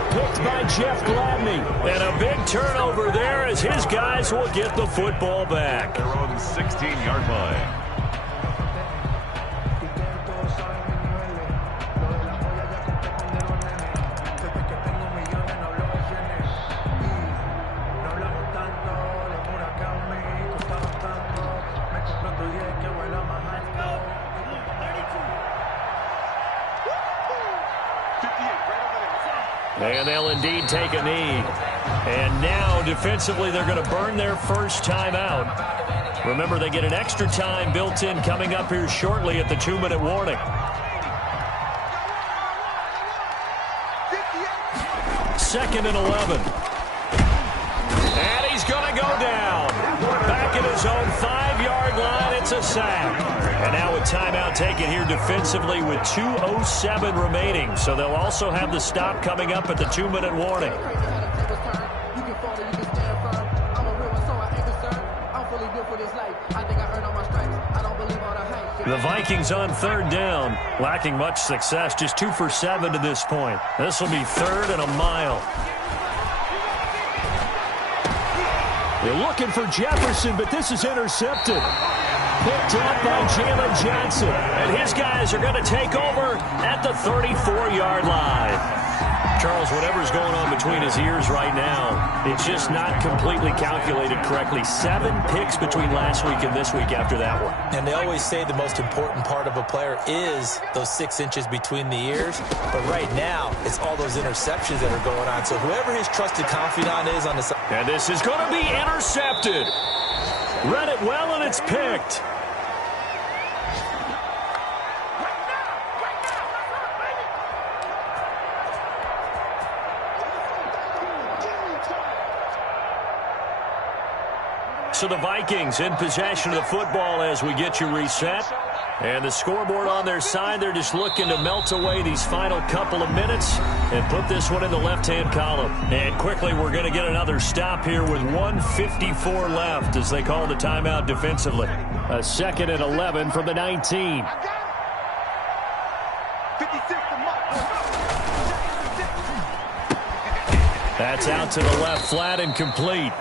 Picked by Jeff Gladney. And a big turnover there as his guys will get the football back. Their own 16-yard line. And they'll indeed take a knee. And now, defensively, they're going to burn their first time out. Remember, they get an extra time built in coming up here shortly at the 2-minute warning. Second and 11. And he's going to go down. Back at his own 5-yard line. It's a sack. And now a timeout taken here defensively with 2:07 remaining. So they'll also have the stop coming up at the 2-minute warning. The Vikings on third down, lacking much success, just 2 for 7 to this point. This will be 3rd and a mile. They're looking for Jefferson, but this is intercepted. Picked up by Jalen Johnson. And his guys are going to take over at the 34-yard line. Charles, whatever's going on between his ears right now, it's just not completely calculated correctly. 7 picks between last week and this week after that one. And they always say the most important part of a player is those 6 inches between the ears. But right now, it's all those interceptions that are going on. So whoever his trusted confidant is on the side. And this is going to be intercepted. Read it well, and it's picked. So the Vikings in possession of the football as we get you reset. And the scoreboard on their side, they're just looking to melt away these final couple of minutes and put this one in the left-hand column. And quickly, we're going to get another stop here with 1:54 left as they call the timeout defensively. A 2nd and 11 from the 19. That's out to the left, flat and complete.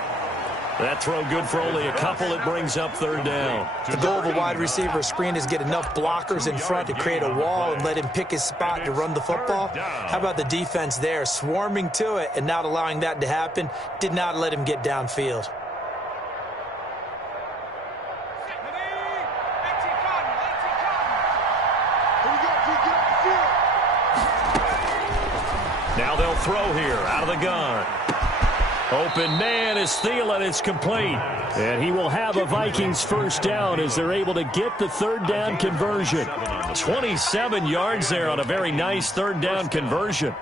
That throw good for only a couple. It brings up 3rd down. The goal of a wide receiver screen is get enough blockers in front to create a wall and let him pick his spot to run the football. How about the defense there, swarming to it and not allowing that to happen? Did not let him get downfield. Now they'll throw here out of the gun. Open man is Thielen. It's complete. And he will have a Vikings first down as they're able to get the 3rd down conversion. 27 yards there on a very nice 3rd down conversion.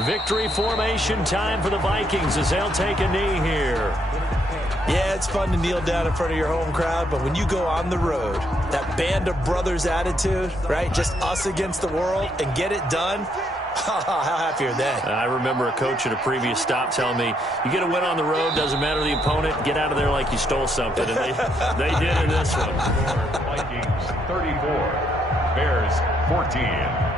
Victory formation time for the Vikings as they'll take a knee here. Yeah, it's fun to kneel down in front of your home crowd, but when you go on the road, that band of brothers attitude, right, just us against the world, and get it done, how happy are they? I remember a coach at a previous stop telling me, you get a win on the road, doesn't matter the opponent, get out of there like you stole something, and they did in this one. Vikings 34, Bears 14.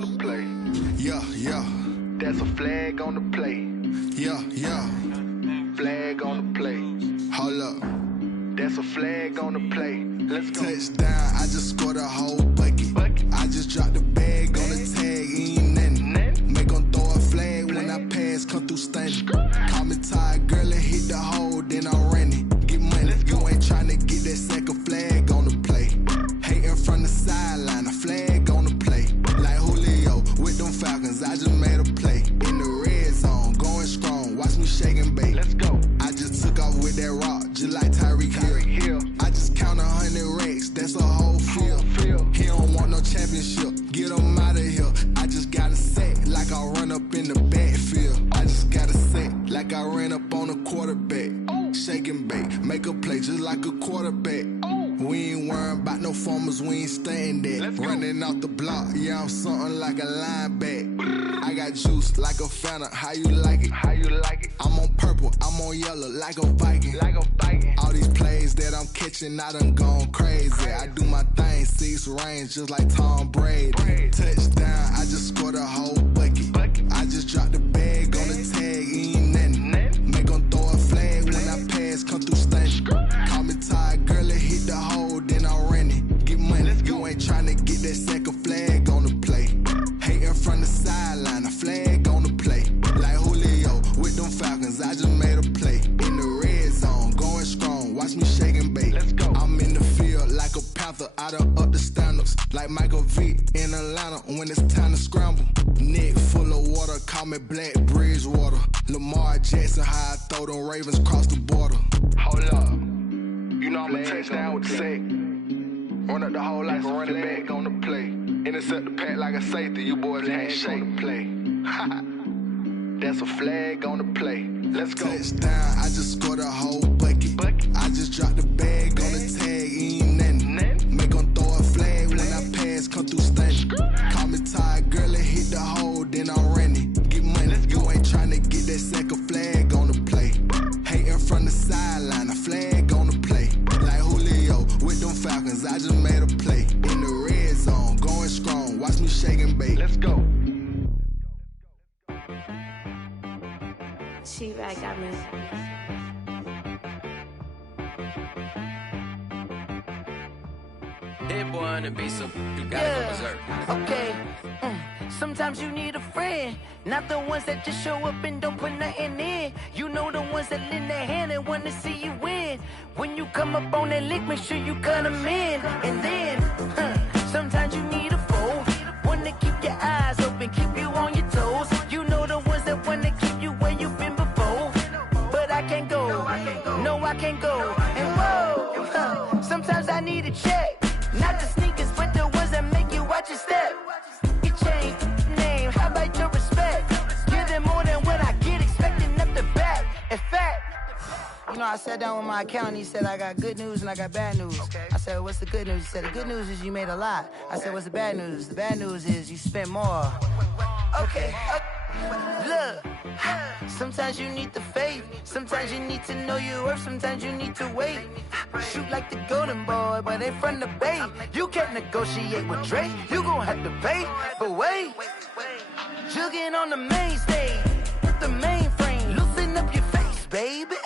on the play. Yeah, yeah. That's a flag on the play. Yeah, yeah. Flag on the play. Hold up. That's a flag on the play. Let's go. Touchdown, I just scored a whole bucket. I just dropped the bag on the tag, ain't nothing. Make them throw a flag when I pass, come through stunning. Call me tired, girl, and hit the hole, then I'm running. Get money, you ain't tryna get that second flag on the play. Hating from the sideline, a flag on the play. Like Julio with them Falcons, I just made a play. In the red zone, going strong, watch me shake and bake. Let's go. I just took off with that rock, just like Tyreek Hill. I just count 100 racks, that's a whole field. He don't want no championship, get him out of here. I just got a set, like I run up in the backfield. I just got a set, like I ran up on a quarterback. Shake and bake, make a play just like a quarterback. We ain't worrying about no formers, we ain't staying there. Running out the block, yeah, I'm something like a linebacker. I got juice like a Fanta, how you like it? How you like it? I'm on purple, I'm on yellow, like a Viking. Like a Viking. All these plays that I'm catching, I done gone crazy. I do my thing, 6 range, just like Tom Brady. Touchdown, I just scored a whole bucket. I just dropped the bag on the tag, ain't nothing. Make them throw a flag when I pass, come through stunning. Call me tired, girl, and hit the hole, then I'm running. Get money, you ain't tryna get that second flag on the play. Hating from the sideline, a flag on the play. Like Julio with them Falcons, I just made a play. In the red zone, going strong, watch me shake and bake. Let's go. I'm in the field like a Panther, I done up the standards. Like Michael Vick in Atlanta when it's time to scramble. Neck full of water, call me Black Bridgewater. Lamar Jackson, how I throw them Ravens across the border. Hold up. You know I'm a touchdown with the sack. Run up the hole like a running back on the play. Intercept the pack like a safety, you boys ain't shake the play. That's a flag on the play. Let's go. Touchdown, I just scored a whole bucket. I just dropped the bag on the tag, ain't nothing. Make them throw a flag when I pass, come through stunning. Call me tired, girl, and hit the hole, then I'm running. Get money, you ain't tryna get that second flag on the play. Hating from the sideline, a flag on the play. Like Julio with them Falcons, I just made a play. In the red zone, going strong, watch me shake and bake. Let's go. She right got me. Hit one and be some. You gotta go berserk. Okay. Sometimes you need a friend, not the ones that just show up and don't put nothing in. You know the ones that lend their hand and want to see you win. When you come up on that lick, make sure you cut them in. And then, sometimes you need a foe, one to keep your eyes open, keep you on your toes. You know the ones that want to keep you where you've been before. But I can't go, no I can't go. And whoa, sometimes I need a check, not the sneakers, but the ones that make you watch your step. You change name, how about your respect? Give them more than what I get, expecting up the back. In fact, you know, I sat down with my accountant, he said I got good news and I got bad news. I said, what's the good news? He said, the good news is you made a lot. I said, what's the bad news? The bad news is you spent more. Okay. Look, sometimes you need the faith, sometimes you need to know your worth, sometimes you need to wait. Shoot like the golden boy, but they from the bay. You can't negotiate with Drake, you gon' have to pay. But wait, jugging on the main stage, with the mainframe, loosen up your face, baby.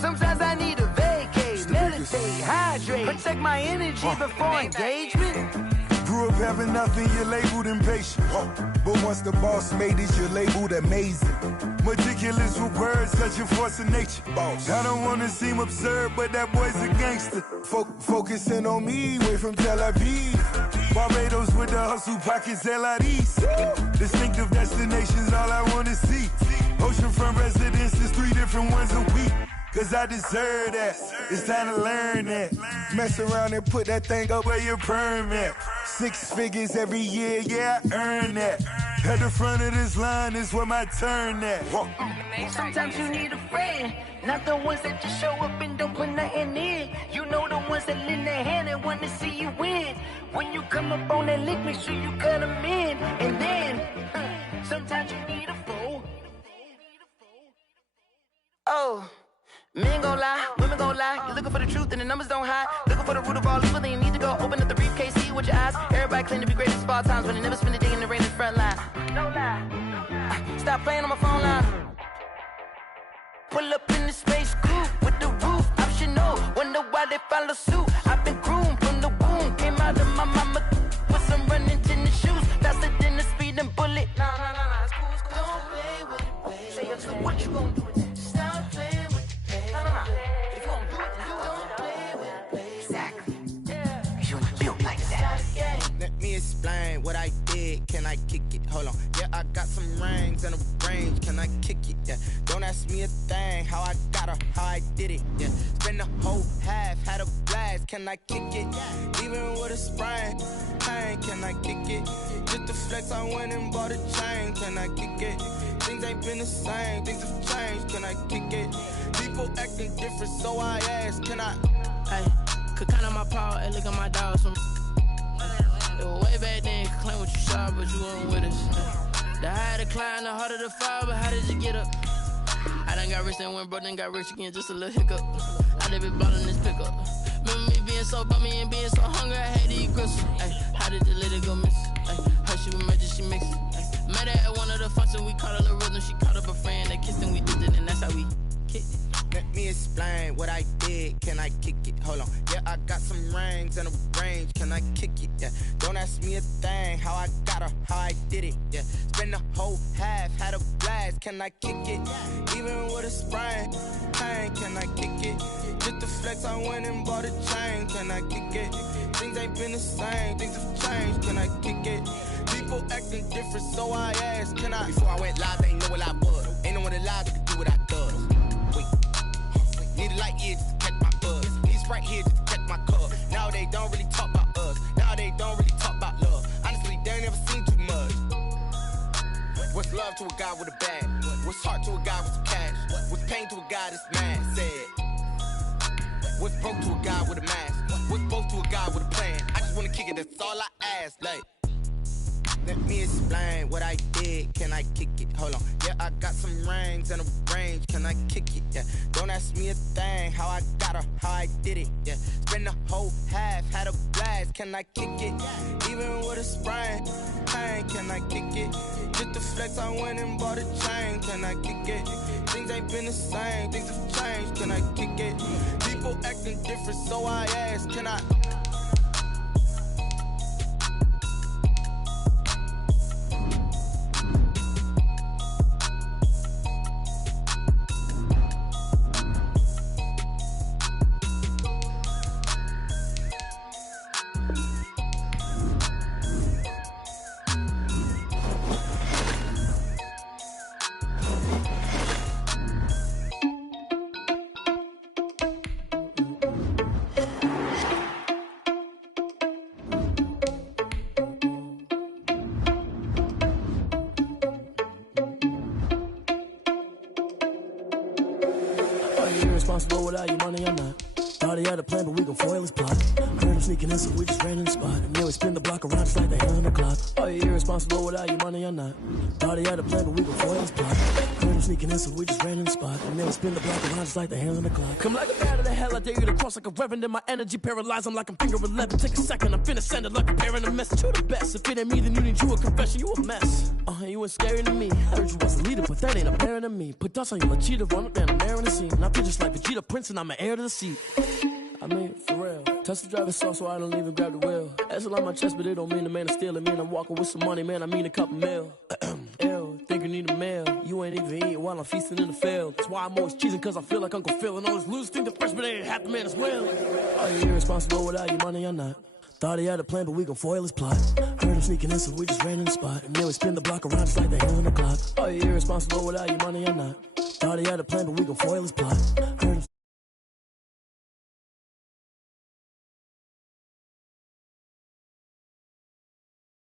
Sometimes I need a vacate, meditate, hydrate, protect my energy before engagement. Grew up having nothing, you're labeled impatient. But once the boss made it, you're labeled amazing. Meticulous with words, such a force of nature. I don't wanna seem absurd, but that boy's a gangster. Focusing on me, way from Tel Aviv. Barbados with the hustle pockets, LIDs. Distinctive destinations, all I wanna see. Oceanfront residences, 3 different ones a week. Cause I deserve that, it's time to learn that. Mess around and put that thing up where your perm at. 6 figures every year, yeah, I earn that. At the front of this line is where my turn at. Sometimes you need a friend, not the ones that just show up and don't put nothing in. You know the ones that lend their hand and want to see you win. When you come up on that lick, make sure you cut them in. And then, sometimes you need a foe. Oh. Men gon' lie, women gon' lie. You looking for the truth and the numbers don't hide. Looking for the root of all evil, then you need to go open up the briefcase, see with your eyes. Everybody claim to be greatest of all times, but they never spend a day in the rain in the front line. No lie. Stop playing on my phone line. Pull up in the space coupe with the roof optional. Wonder why they follow suit. I've been groomed from the womb. Came out of my mama with some running tennis shoes. Faster than the speeding bullet. Nah, it's cool, it's cool. Don't play with it, baby. Say so what you gon' do with it? Stop playing with it, baby. Nah. If you gon' do it, then don't play with it, baby. Exactly. Yeah. You ain't built like that. Let me explain what I did. Can I kick it? Hold on. Yeah, I got some rings and a range. Can I kick it? Yeah. Don't ask me a thing. How I got her, how I did it. Yeah. Spend the whole half, had a blast. Can I kick it? Even with a sprain. Pain, can I kick it? Just to flex, I went and bought a chain. Can I kick it? Things ain't been the same. Things have changed. Can I kick it? People acting different, so I ask. Can I? Hey, could count on my power and look at my dogs. Way back then, you could claim what you saw, but you weren't with us. The higher the climb, the harder the fall, but how did you get up? I done got rich and went broke, then got rich again, just a little hiccup. I done been ballin' this pickup. Remember me being so bummy and being so hungry, I had to eat gristle. Ay, how did the lady go miss? Her she was magic, she mixed. Met her at one of the functions, we caught her the rhythm, she caught up a friend, they kissed and we did it, and that's how we kicked it. Let me explain what I did. Can I kick it? Hold on. Yeah, I got some rings and a range. Can I kick it? Yeah. Don't ask me a thing. How I got her, how I did it. Yeah. Spend the whole half, had a blast. Can I kick it? Even with a sprain. Pain, can I kick it? Just to flex, I went and bought a chain. Can I kick it? Things ain't been the same. Things have changed. Can I kick it? People acting different, so I asked. Can I? Before I went live, they ain't know what I was. Ain't no one alive that could do what I does. Need a light ear just to catch my buzz. Need Sprite here just to catch my cup. Now they don't really talk about us. Now they don't really talk about love. Honestly, they ain't never seen too much. What's love to a guy with a bag? What's heart to a guy with some cash? What's pain to a guy that's mad? Said. What's broke to a guy with a mask? What's both to a guy with a plan? I just wanna kick it, that's all I ask. Like, let me explain what I did. Can I kick it? Hold on. Yeah, I got some rings and a range. Can I kick it? Yeah. Don't ask me a thing. How I got her, how I did it. Yeah. Spend the whole half, had a blast. Can I kick it? Even with a sprain. Pain, can I kick it? Just to flex, I went and bought a chain. Can I kick it? Things ain't been the same. Things have changed. Can I kick it? People acting different, so I ask. Can I? Irresponsible without your money, I'm not. Thought he had a plan, but we gon' foil his plot. Heard him sneaking in, so we just ran in the spot. And then we spin the block around just like the hand on the clock. Oh, you irresponsible without your money, I'm not. Thought he had a plan, but we gon' foil his plot. Heard him sneaking in, so we just ran in the spot. And then we spin the block around just like the hands on the clock. Come like a bat of the hell, I dare you to cross like a reverend. And my energy paralyzed, I'm like I'm finger 11. Take a second, I'm finna send it like a parent a message. You the best, if it ain't me, then you need you a confession. You a mess. You ain't scary to me. I heard you was a leader, but that ain't apparent to me. Put dust on you like cheetah, run up down the air in the scene. And I feel just like Vegeta Prince, and I'm an heir to the seat. I mean, for real. Touch the driver's soft, so I don't even grab the wheel. That's on my chest, but it don't mean the man is stealing. Mean I'm walking with some money, man, I mean a couple mil. Ew, think you need a meal. You ain't even eating while I'm feasting in the field. That's why I'm always cheesing, cause I feel like Uncle Phil. And all this loose think the freshman ain't half the man as well. Oh, you irresponsible without your money, I'm not. Thought he had a plan, but we gon' foil his plot. Heard him sneaking in, so we just ran in the spot. And then we spin the block around just like the hand on the clock. Oh, you irresponsible without your money, I'm not. Thought he had a plan, but we gon' foil his plot. Heard him